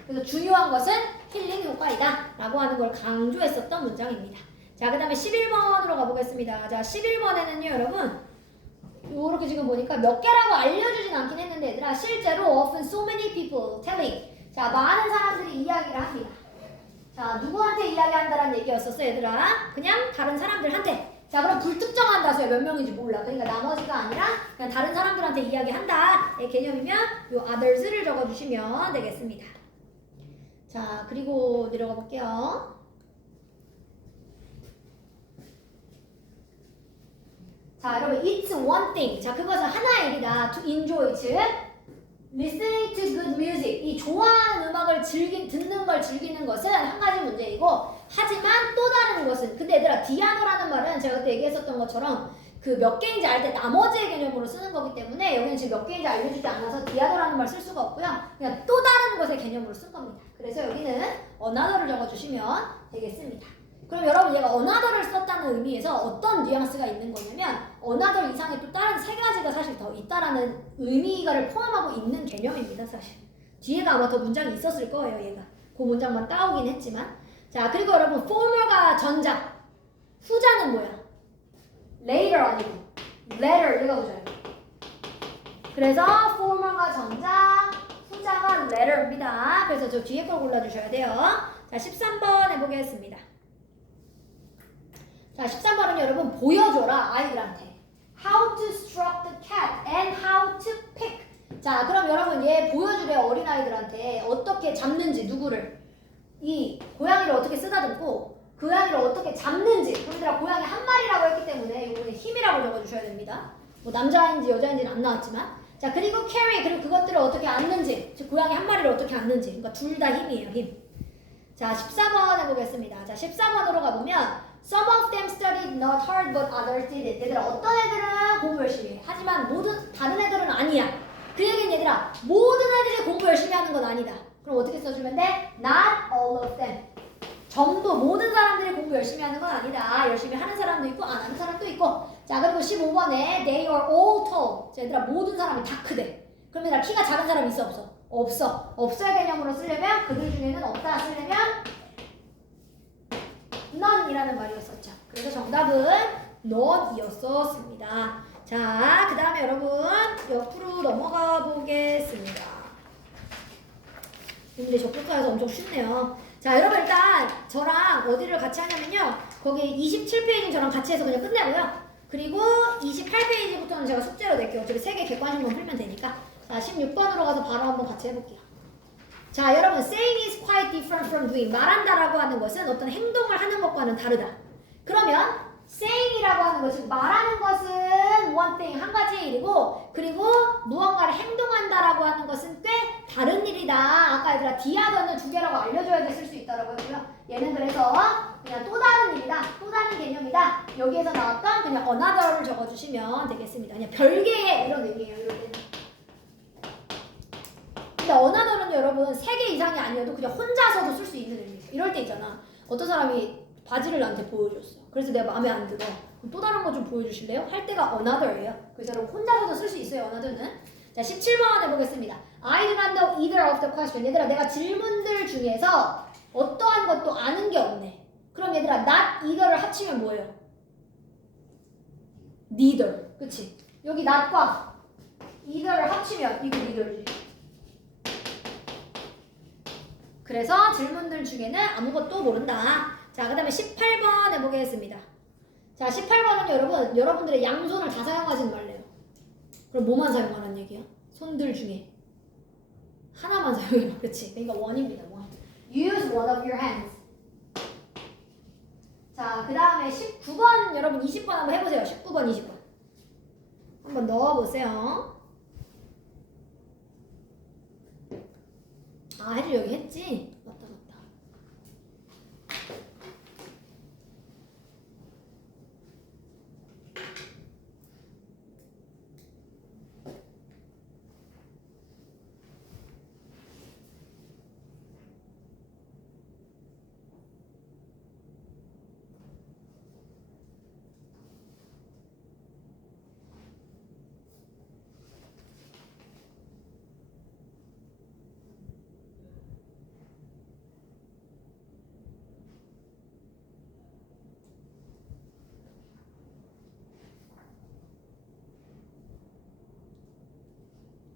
그래서 중요한 것은 힐링 효과이다 라고 하는 걸 강조했었던 문장입니다. 자, 그 다음에 11번으로 가보겠습니다. 자, 11번에는요 여러분 요렇게 지금 보니까 몇 개라고 알려주진 않긴 했는데 얘들아 실제로 often so many people telling, 자, 많은 사람들이 이야기를 합니다. 자, 누구한테 이야기한다라는 얘기였었어 얘들아? 그냥 다른 사람들한테. 자, 그럼 불특정한 다수야. 몇 명인지 몰라. 그러니까 나머지가 아니라 그냥 다른 사람들한테 이야기한다의 개념이면 요 others를 적어주시면 되겠습니다. 자, 그리고 내려가 볼게요. 자, 여러분 it's one thing. 자, 그것은 하나의 일이다. to enjoy, 즉 listening to good music. 이 좋아하는 음악을 듣는 걸 즐기는 것은 한 가지 문제이고, 하지만 또 다른 것은, 근데 얘들아 디아노라는 말은 제가 그때 얘기했었던 것처럼 그 몇 개인지 알 때 나머지의 개념으로 쓰는 거기 때문에 여기는 지금 몇 개인지 알려주지 않아서 디아노라는 말 쓸 수가 없고요. 그냥 또 다른 것의 개념으로 쓴 겁니다. 그래서 여기는 another를 적어주시면 되겠습니다. 그럼 여러분 얘가 another를 썼다는 의미에서 어떤 뉘앙스가 있는 거냐면 another 이상의 또 다른 세 가지가 사실 더 있다라는 의미가를 포함하고 있는 개념입니다. 사실 뒤에가 아마 더 문장이 있었을 거예요. 얘가 그 문장만 따오긴 했지만. 자, 그리고 여러분 former가 전자, 후자는 뭐야? later 아니고 letter 얘가 후자예요. 그래서 former가 전자, 후자가 letter입니다. 그래서 저 뒤에 걸 골라주셔야 돼요. 자, 13번 해보겠습니다. 자, 13번은 여러분 보여줘라 아이들한테. How to stroke the cat and how to pick. 자, 그럼 여러분 얘 보여주래요 어린아이들한테 어떻게 잡는지 누구를. 이 고양이를 어떻게 쓰다듬고 고양이를 어떻게 잡는지. 그러더라 고양이 한 마리라고 했기 때문에 이거는 힘이라고 적어주셔야 됩니다. 뭐 남자인지 여자인지는 안 나왔지만. 자, 그리고 carry 그리고 그것들을 어떻게 안는지. 즉 고양이 한 마리를 어떻게 안는지. 그러니까 둘 다 힘이에요 힘. 자, 14번 해보겠습니다. 자, 14번으로 가보면 Some of them studied not hard but others didn't. 얘들아 어떤 애들은 공부 열심히 해. 하지만 다른 애들은 아니야. 그 얘기는 얘들아 모든 애들이 공부 열심히 하는 건 아니다. 그럼 어떻게 써주면 돼? Not all of them. 전부 모든 사람들이 공부 열심히 하는 건 아니다. 열심히 하는 사람도 있고 안 하는 사람도 있고. 자, 그리고 15번에 They are all tall. 자, 얘들아 모든 사람이 다 크대. 그럼 얘들아 키가 작은 사람 있어 없어? 없어. 없어의 개념으로 쓰려면 그들 중에는 없다 쓰려면 none이라는 말이었었죠. 그래서 정답은 none이었었습니다. 자, 그 다음에 여러분 옆으로 넘어가 보겠습니다. 근데 적분과에서 엄청 쉽네요. 자, 여러분 일단 저랑 어디를 같이 하냐면요. 거기 27페이지 저랑 같이 해서 그냥 끝내고요. 그리고 28페이지부터는 제가 숙제로 낼게요. 어차피 3개 객관식만 풀면 되니까. 자, 16번으로 가서 바로 한번 같이 해볼게요. 자, 여러분 saying is quite different from doing. 말한다라고 하는 것은 어떤 행동을 하는 것과는 다르다. 그러면 saying이라고 하는 것은 말하는 것은 one thing 한 가지 일이고 그리고 무언가를 행동한다라고 하는 것은 꽤 다른 일이다. 아까 얘들아 디아더는 두 개라고 알려줘야지 쓸 수 있다라고 했고요. 얘는 그래서 그냥 또 다른 일이다. 또 다른 개념이다. 여기에서 나왔던 그냥 another를 적어주시면 되겠습니다. 그냥 별개의 이런 의미예요. 이럴 때는. 근데 another는 여러분 3개 이상이 아니어도 그냥 혼자서도 쓸 수 있는 의미예요. 이럴 때 있잖아. 어떤 사람이 바지를 나한테 보여줬어. 그래서 내가 마음에 안 들어. 그럼 또 다른 거 좀 보여주실래요? 할 때가 another예요. 그래서 여러분 혼자서도 쓸 수 있어요. another는. 자, 17번 해보겠습니다. I do not know either of the question. 얘들아 내가 질문들 중에서 어떠한 것도 아는 게 없네. 그럼 얘들아 not either를 합치면 뭐예요? neither. 그치? 여기 not과 either를 합치면 이거 neither지. 그래서 질문들 중에는 아무것도 모른다. 자, 그 다음에 18번 해보겠습니다. 자, 18번은 여러분, 여러분들의 양손을 다 사용하지는 말래요. 그럼 뭐만 사용하라는 얘기야? 손들 중에 하나만 사용해봐. 그치? 그러니까 one입니다. one. Use one of your hands. 자, 그 다음에 19번 여러분 20번 한번 해보세요. 19번, 20번. 한번 넣어보세요. 아, 혜주 여기 했지? 맞다, 맞다.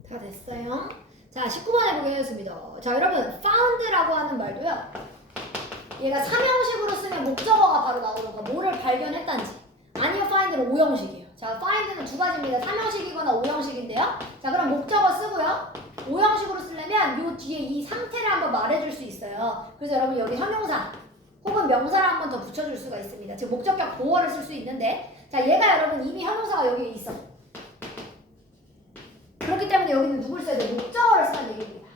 다 됐어요. 자, 19번 해보겠습니다. 자, 여러분 found라고 하는 말도요. 얘가 3형식으로 쓰면 목적어가 바로 나오는 거. 뭐를 발견했단지. 아니요, find는 5형식이에요. 자, find는 두 가지입니다. 3형식이거나 5형식인데요. 자, 그럼 목적어 쓰고요. 5형식으로 쓰려면 요 뒤에 이 상태를 한번 말해줄 수 있어요. 그래서 여러분 여기 형용사 혹은 명사를 한번 더 붙여줄 수가 있습니다. 즉 목적격 보어를 쓸 수 있는데 자, 얘가 여러분 이미 형용사가 여기에 있어. 그렇기 때문에 여기는 누굴 써야 돼? 목적어를 쓰는 얘기입니다.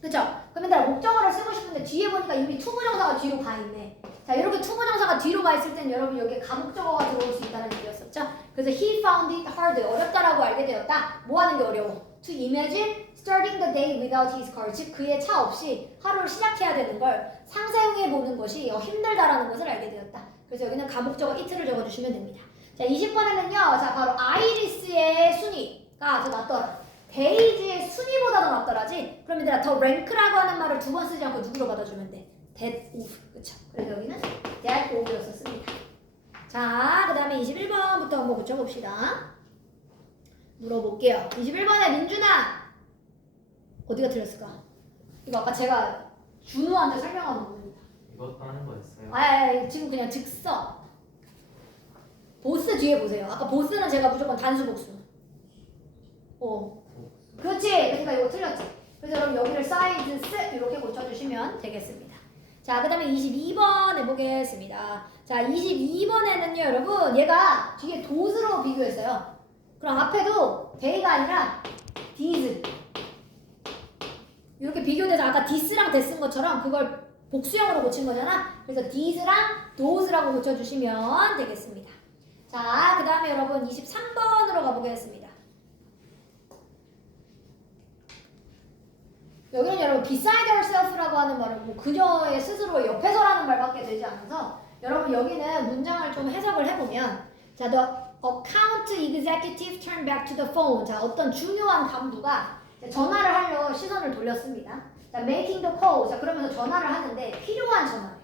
그쵸? 그러면 내가 목적어를 쓰고 싶은데 뒤에 보니까 이미 투부정사가 뒤로 가 있네. 자, 이렇게 투부정사가 뒤로 가 있을 땐 여러분 여기에 가목적어가 들어올 수 있다는 얘기였었죠? 그래서 he found it hard. 어렵다라고 알게 되었다. 뭐 하는 게 어려워? To imagine starting the day without his car. 즉 그의 차 없이 하루를 시작해야 되는 걸 상상해 보는 것이 힘들다라는 것을 알게 되었다. 그래서 여기는 가목적어 it를 적어주시면 됩니다. 자, 20번에는요. 자, 바로 아이리스의 순위가 더 낫더라. 데이지의 순위보다 더 낫더라지. 그럼 얘들아 더 랭크라고 하는 말을 두 번 쓰지 않고 누구로 받아주면 돼? that of. 그쵸? 그래서 여기는 that of였었습니다. 자, 그 다음에 21번부터 한번 고쳐봅시다. 물어볼게요. 21번에 민준아 어디가 틀렸을까? 이거 아까 제가 준우한테 설명한 부분입니다. 이것도 하는 거였어요? 지금 그냥 즉석. 보스 뒤에 보세요. 아까 보스는 제가 무조건 단수 복수. 그렇지. 그러니까 이거 틀렸지. 그래서 여러분 여기를 사이즈 스 이렇게 고쳐주시면 되겠습니다. 자, 그 다음에 22번 해보겠습니다. 자, 22번에는요, 여러분, 얘가 뒤에 도스로 비교했어요. 그럼 앞에도 데이가 아니라 디즈. 이렇게 비교돼서 아까 디스랑 데스인 것처럼 그걸 복수형으로 고친 거잖아. 그래서 디즈랑 도스라고 고쳐주시면 되겠습니다. 자, 그 다음에 여러분 23번으로 가보겠습니다. 여기는 여러분 beside herself라고 하는 말은 뭐 그녀의 스스로 옆에서라는 말밖에 되지 않아서 여러분 여기는 문장을 좀 해석을 해보면 자, the account executive turned back to the phone. 자, 어떤 중요한 간부가 전화를 하려 시선을 돌렸습니다. 자, making the call. 자, 그러면서 전화를 하는데 필요한 전화래.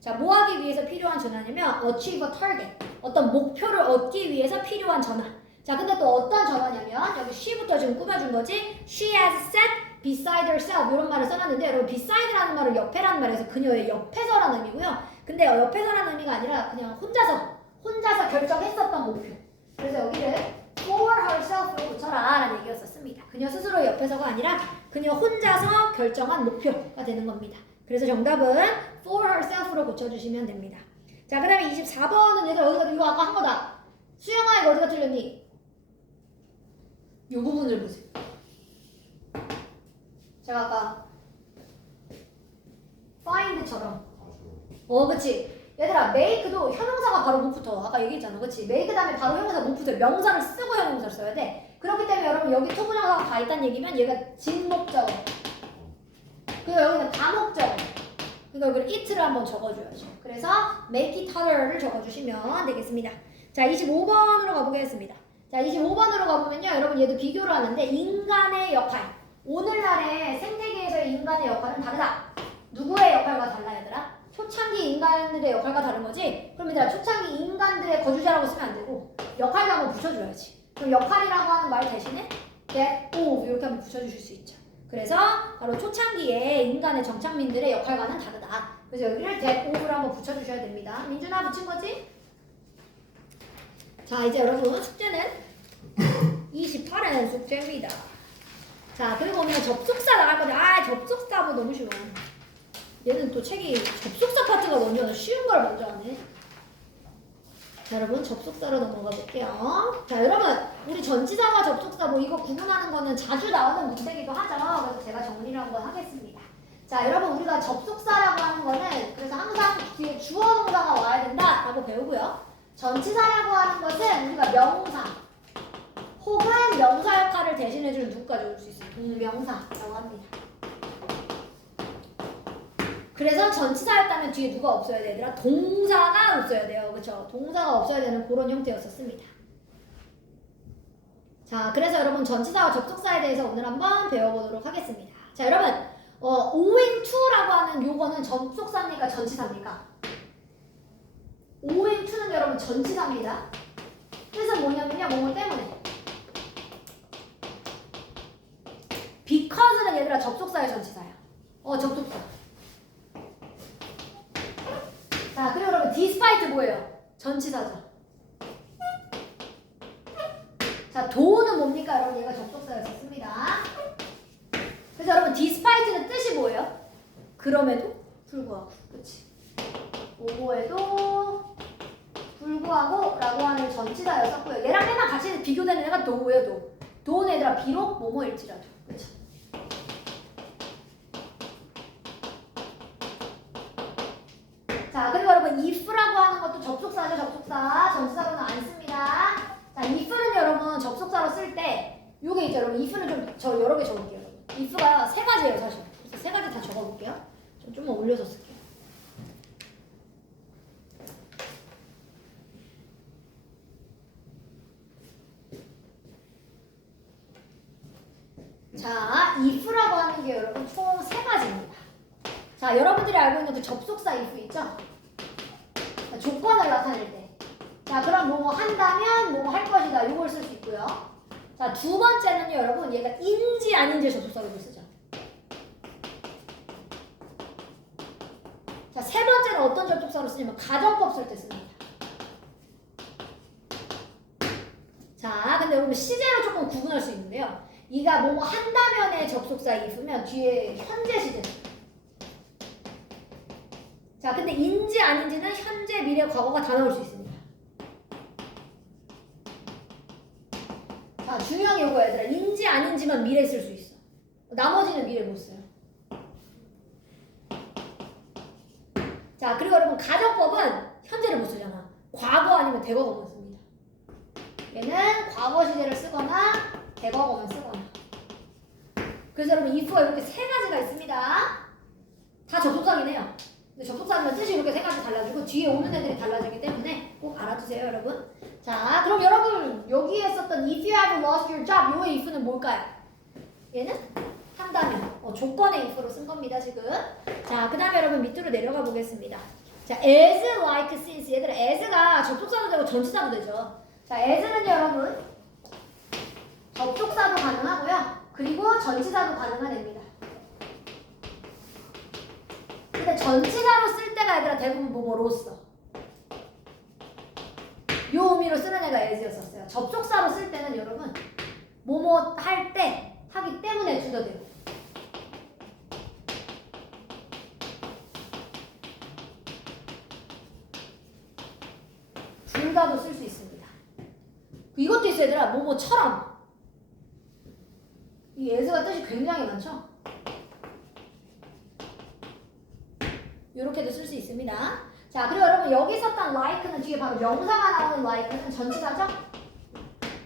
자, 뭐 하기 위해서 필요한 전화냐면 achieve a target. 어떤 목표를 얻기 위해서 필요한 전화. 자, 근데 또 어떤 전화냐면 여기 she부터 지금 꾸며준 거지. She has sat beside herself 이런 말을 써놨는데 여러분 beside라는 말은 옆에라는 말에서 그녀의 옆에서라는 의미고요. 근데 옆에서라는 의미가 아니라 그냥 혼자서 결정했었던 목표. 그래서 여기를 for herself로 고쳐라 라는 얘기였었습니다. 그녀 스스로 옆에서가 아니라 그녀 혼자서 결정한 목표가 되는 겁니다. 그래서 정답은 for herself로 고쳐주시면 됩니다. 자, 그 다음에 24번은 얘들 어디가 이거 아까 한 거다. 수영아 이거 어디가 틀렸니? 이 부분을 보세요. 제가 아까 find처럼 그치. 얘들아 make도 형용사가 바로 못 붙어. 아까 얘기했잖아. 그치. make 다음에 바로 형용사 못 붙어요. 명사를 쓰고 형용사를 써야 돼. 그렇기 때문에 여러분 여기 투부정사가 다 있다는 얘기면 얘가 진목적어. 그리고 여기는 다목적어. 그러니까 여기를 it를 한번 적어줘야죠. 그래서 make it harder를 적어주시면 되겠습니다. 자, 25번으로 가보겠습니다. 자, 25번으로 가보면요. 여러분 얘도 비교를 하는데 인간의 역할. 오늘날의 생태계에서의 인간의 역할은 다르다. 누구의 역할과 달라 얘들아? 초창기 인간들의 역할과 다른 거지? 그럼 얘들아 초창기 인간들의 거주자라고 쓰면 안 되고 역할도 한번 붙여줘야지. 그럼 역할이라고 하는 말 대신에 that of 이렇게 한번 붙여주실 수 있죠. 그래서 바로 초창기에 인간의 정착민들의 역할과는 다르다. 그래서 여기를 that of를 한번 붙여주셔야 됩니다. 민준아 붙인 거지? 자, 이제 여러분 숙제는 28은 숙제입니다. 자, 그리고 오늘 접속사 나갈 건데 접속사 뭐 너무 쉬워. 얘는 또 책이 접속사 파트가 먼저 쉬운 걸 먼저 하네. 자, 여러분 접속사로 넘어가 볼게요. 자, 여러분 우리 전치사와 접속사 뭐 이거 구분하는 거는 자주 나오는 문제기도 하죠. 그래서 제가 정리를 한번 하겠습니다. 자, 여러분 우리가 접속사라고 하는 거는 그래서 항상 뒤에 주어 동사가 와야 된다라고 배우고요. 전치사라고 하는 것은 우리가 명사 혹은 명사 역할을 대신해주는 누구까지 올 수 있어요? 동명사라고 합니다. 그래서 전치사였다면 뒤에 누가 없어야 돼? 얘들아 동사가 없어야 돼요. 그렇죠? 동사가 없어야 되는 그런 형태였었습니다. 자, 그래서 여러분 전치사와 접속사에 대해서 오늘 한번 배워보도록 하겠습니다. 자, 여러분 owing to라고 하는 요거는 접속사입니까? 전치사입니까? owing to는 여러분 전치사입니다. 뜻은 뭐냐면요. 뭐뭐 때문에 because는 얘들아 접속사의 전치사야. 접속사. 자, 그리고 여러분 despite 뭐예요? 전치사죠. 자, do는 뭡니까? 여러분 얘가 접속사였습니다. 그래서 여러분 despite는 뜻이 뭐예요? 그럼에도 불구하고. 그치? 오에도 불구하고 라고 하는 전치사였었고요. 얘랑 얘랑 같이 비교되는 애가 do예요. do는 얘들아 비록 뭐뭐일지라도. 그쵸? 자, 그리고 여러분 if라고 하는 것도 접속사죠. 접속사. 전치사로는 안 씁니다. 자, if는 여러분 접속사로 쓸 때 요게 있죠. 여러분 if는 좀 저 여러 개 적을게요. 여러분. if가 세 가지예요, 사실. 그래서 세 가지 다 적어볼게요. 좀만 올려서 쓸게요. 자, if라고 하는 게 여러분 총 세 가지입니다. 자, 여러분들이 알고 있는 그 접속사 if 있죠? 조건을 나타낼 때 자, 그럼 뭐뭐 한다면 뭐뭐 할 것이다. 요걸 쓸 수 있고요. 자, 두 번째는요, 여러분. 얘가 인지 아닌지 접속사로 쓰죠. 자, 세 번째는 어떤 접속사로 쓰냐면 가정법 쓸 때 씁니다. 자, 근데 여러분 시제로 조금 구분할 수 있는데요. 이가 뭐뭐 한다면의 접속사 if면 뒤에 현재 시제. 자, 근데 인지 아닌지는 현재, 미래, 과거가 다 나올 수 있습니다. 자, 중요한 게 이거 얘들아. 인지 아닌지만 미래 쓸 수 있어. 나머지는 미래 못 써요. 자, 그리고 여러분 가정법은 현재를 못 쓰잖아. 과거 아니면 대과거만 씁니다. 얘는 과거 시제를 쓰거나 대과거만 쓰거나. 그래서 여러분 if가 이렇게 세 가지가 있습니다. 다 접속사긴 해요. 근데 접속사는 뜻이 이렇게 세 가지 달라지고 뒤에 오는 애들이 달라지기 때문에 꼭 알아두세요, 여러분. 자, 그럼 여러분 여기에 썼던 if you have lost your job, 요의 if는 뭘까요? 얘는 한다면 조건의 if로 쓴 겁니다, 지금. 자, 그 다음에 여러분 밑으로 내려가 보겠습니다. 자, as, like, since. 얘들아, as가 접속사도 되고 전치사도 되죠. 자, as는 여러분 접속사도 가능하고요. 그리고 전치사도 가능한 애입니다. 근데 전치사로 쓸 때가 얘들아 대부분 뭐뭐로써 요 의미로 쓰는 애가 as였었어요. 접속사로 쓸 때는 여러분 뭐뭐 할 때 하기 때문에 주더 돼요. 둘 다도 쓸 수 있습니다. 이것도 있어요, 얘들아. 뭐뭐처럼. 이 as가 뜻이 굉장히 많죠? 이렇게도 쓸 수 있습니다. 자, 그리고 여러분 여기 썼던 like는 뒤에 바로 명사가 나오는 like는 전치사죠?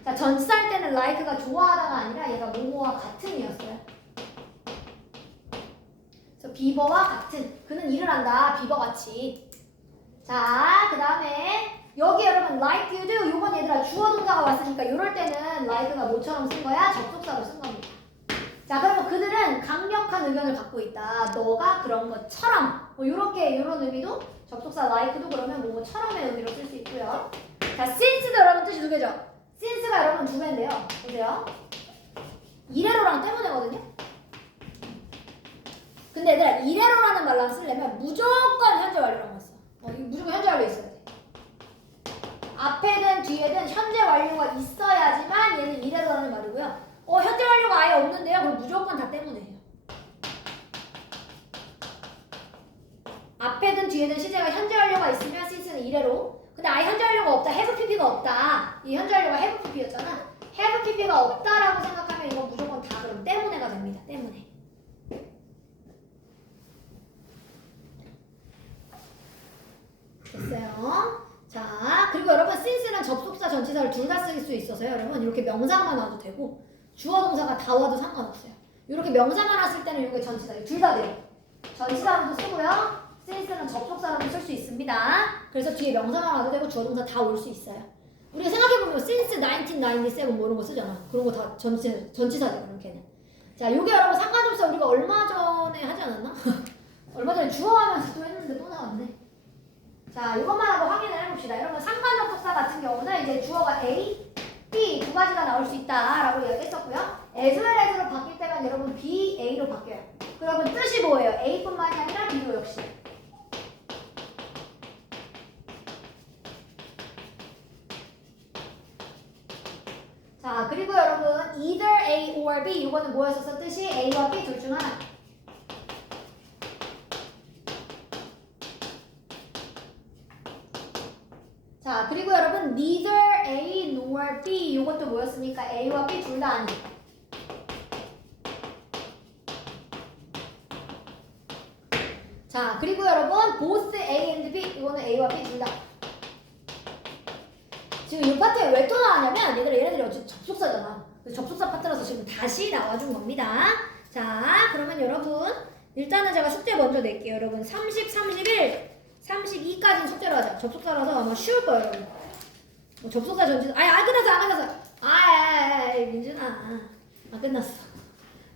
자, 전치사 할 때는 like가 좋아하다가 아니라 얘가 뭐뭐와 같은이었어요. 그래서 비버와 같은. 그는 일을 한다. 비버같이. 자, 그 다음에 여기 여러분 like you do 요건 얘들아 주어 동사가 왔으니까 이럴 때는 like가 뭐처럼 쓴 거야? 접속사로 쓴 겁니다. 자, 그러면 그들은 강력한 의견을 갖고 있다. 너가 그런 것처럼 요렇게 요런 의미도 접속사 like도 그러면 뭐뭐처럼의 의미로 쓸 수 있고요. 자, since도 여러분 뜻이 두 개죠. since가 여러분 두 개인데요. 보세요. 이래로랑 때문에거든요. 근데 얘들아 이래로라는 말랑 쓰려면 무조건 현재 완료랑 왔어. 무조건 현재 완료 있어야 돼. 앞에든 뒤에든 현재 완료가 있어야지만 얘는 이래로라는 말이고요. 현재 완료가 아예 없는데요. 그럼 무조건 다 때문에요. 앞에든 뒤에든 시제가 현재 완료가 있으면 since는 이래로. 근데 아예 현재 완료가 없다. have pp가 없다. 이 현재 완료가 have pp였잖아. have pp가 없다라고 생각하면 이건 무조건 다 그럼 때문에가 됩니다. 때문에. 됐어요. 자, 그리고 여러분 since는 접속사 전치사를 둘 다 쓸 수 있어서요. 여러분 이렇게 명사만 와도 되고 주어 동사가 다 와도 상관없어요. 이렇게 명사만 왔을 때는 이게 전치사 둘 다 돼요. 전치사로도 쓰고요. since는 접속사로도 쓸 수 있습니다. 그래서 뒤에 명사만 와도 되고 주어 동사 다 올 수 있어요. 우리가 생각해보면 since 1997 뭐 이런 거 쓰잖아. 그런 거 다 전치사죠. 그럼 걔는. 자, 요게 여러분 상관접사 우리가 얼마 전에 하지 않았나? 얼마 전에 주어하면서 또 했는데 또 나왔네. 자, 이것만 하고 확인을 해봅시다. 여러분 상관접속사 같은 경우는 이제 주어가 A, B 두 가지가 나올 수 있다라고 이야기했었고요. as well as로 바뀔 때만 여러분 B, A로 바뀌어요. 그러면 뜻이 뭐예요? A뿐만이 아니라 B도 역시. 자, 그리고 여러분 either A or B 이거는 뭐였었어? 뜻이 A와 B 둘 중 하나. 자, 그리고 여러분 neither A nor B 이것도 뭐였습니까? A와 B 둘 다 아니. 자, 그리고 여러분 both A and B 이거는 A와 B 둘 다. 지금 이 파트에 왜 또 나왔냐면 얘네들이 어차피 접속사잖아. 그래서 접속사 파트라서 지금 다시 나와준 겁니다. 자, 그러면 여러분 일단은 제가 숙제 먼저 낼게요. 여러분 30, 31 32까지는 숙제로 하자. 접속사라서 아마 쉬울 거예요, 여러분. 접속사 전치사. 안 끝났어. 민준아. 안 끝났어.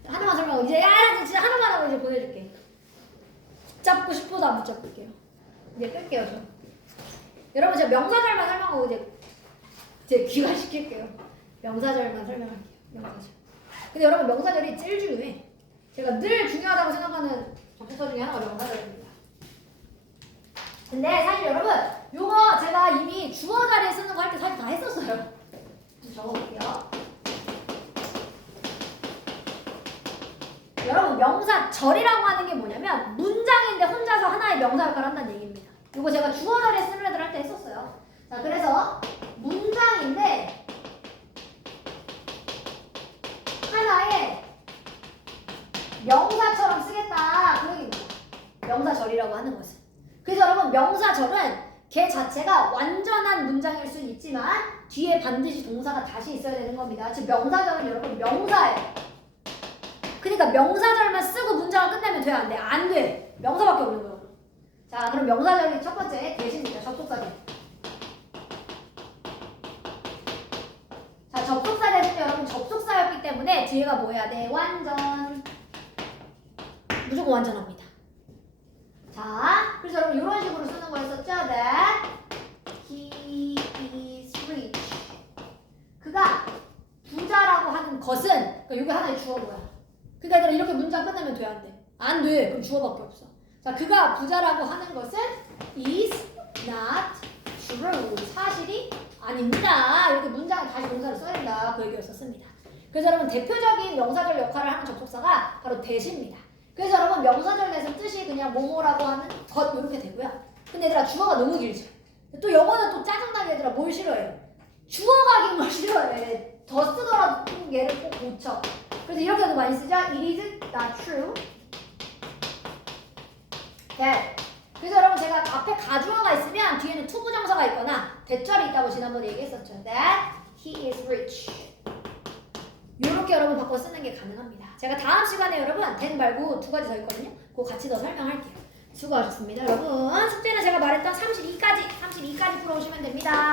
하나만 설명하고, 이제, 진짜 하나만 하고 이제 보내줄게. 붙잡고 싶어도 안 붙잡을게요. 이제 끌게요, 저. 여러분 제가 명사절만 설명하고 이제 귀가시킬게요. 명사절만 설명할게요. 명사절. 근데 여러분 명사절이 제일 중요해. 제가 늘 중요하다고 생각하는 접속사 중에 하나가 명사절입니다. 근데 사실 여러분 요거 제가 이미 주어 자리에 쓰는 거 할 때 사실 다 했었어요. 좀 적어볼게요. 여러분 명사절이라고 하는 게 뭐냐면 문장인데 혼자서 하나의 명사 역할을 한다는 얘기입니다. 이거 제가 주어 자리에 쓰는 애들 할 때 했었어요. 자 그래서 문장인데 하나의 명사처럼 쓰겠다 그 얘기입니다. 명사절이라고 하는 것은. 그래서 여러분 명사절은 걔 자체가 완전한 문장일 수는 있지만 뒤에 반드시 동사가 다시 있어야 되는 겁니다. 즉 명사절은 여러분 명사예요. 그러니까 명사절만 쓰고 문장을 끝내면 돼? 안 돼? 안 돼. 명사밖에 없는 거예요. 자 그럼 명사절이 첫 번째 대신이죠. 접속사절. 자 접속사 대신 여러분 접속사였기 때문에 뒤에가 뭐 해야 돼? 완전. 무조건 완전합니다. 자 그래서 여러분 이런 식으로 쓰는 거였었죠? That he is rich. 그가 부자라고 하는 것은 그러니까 이게 하나의 주어고요. 그러니까 얘들아 이렇게 문장 끝내면 돼? 안 돼? 안 돼. 그럼 주어밖에 없어. 자 그가 부자라고 하는 것은 is not true. 사실이 아닙니다. 이렇게 문장에 다시 동사를 써야 된다. 그 얘기였었습니다. 그래서 여러분 대표적인 명사절 역할을 하는 접속사가 바로 대시입니다. 그래서 여러분 명사절 내에서 뜻이 그냥 뭐뭐라고 하는 것 이렇게 되고요. 근데 얘들아 주어가 너무 길죠. 또 영어는 또 짜증나게 얘들아 뭘 싫어해요? 주어가 긴 걸 싫어해. 더 쓰더라도 얘를 꼭 고쳐. 그래서 이렇게도 많이 쓰죠. It is not true. 네. 그래서 여러분 제가 앞에 가주어가 있으면 뒤에는 투부정사가 있거나 대절이 있다고 지난번에 얘기했었죠. That he is rich. 이렇게 여러분 바꿔 쓰는 게 가능합니다. 제가 다음 시간에 여러분 that 말고 두 가지 더 있거든요. 그거 같이 더 설명할게요. 수고하셨습니다. 여러분 숙제는 제가 말했던 32까지 풀어오시면 됩니다.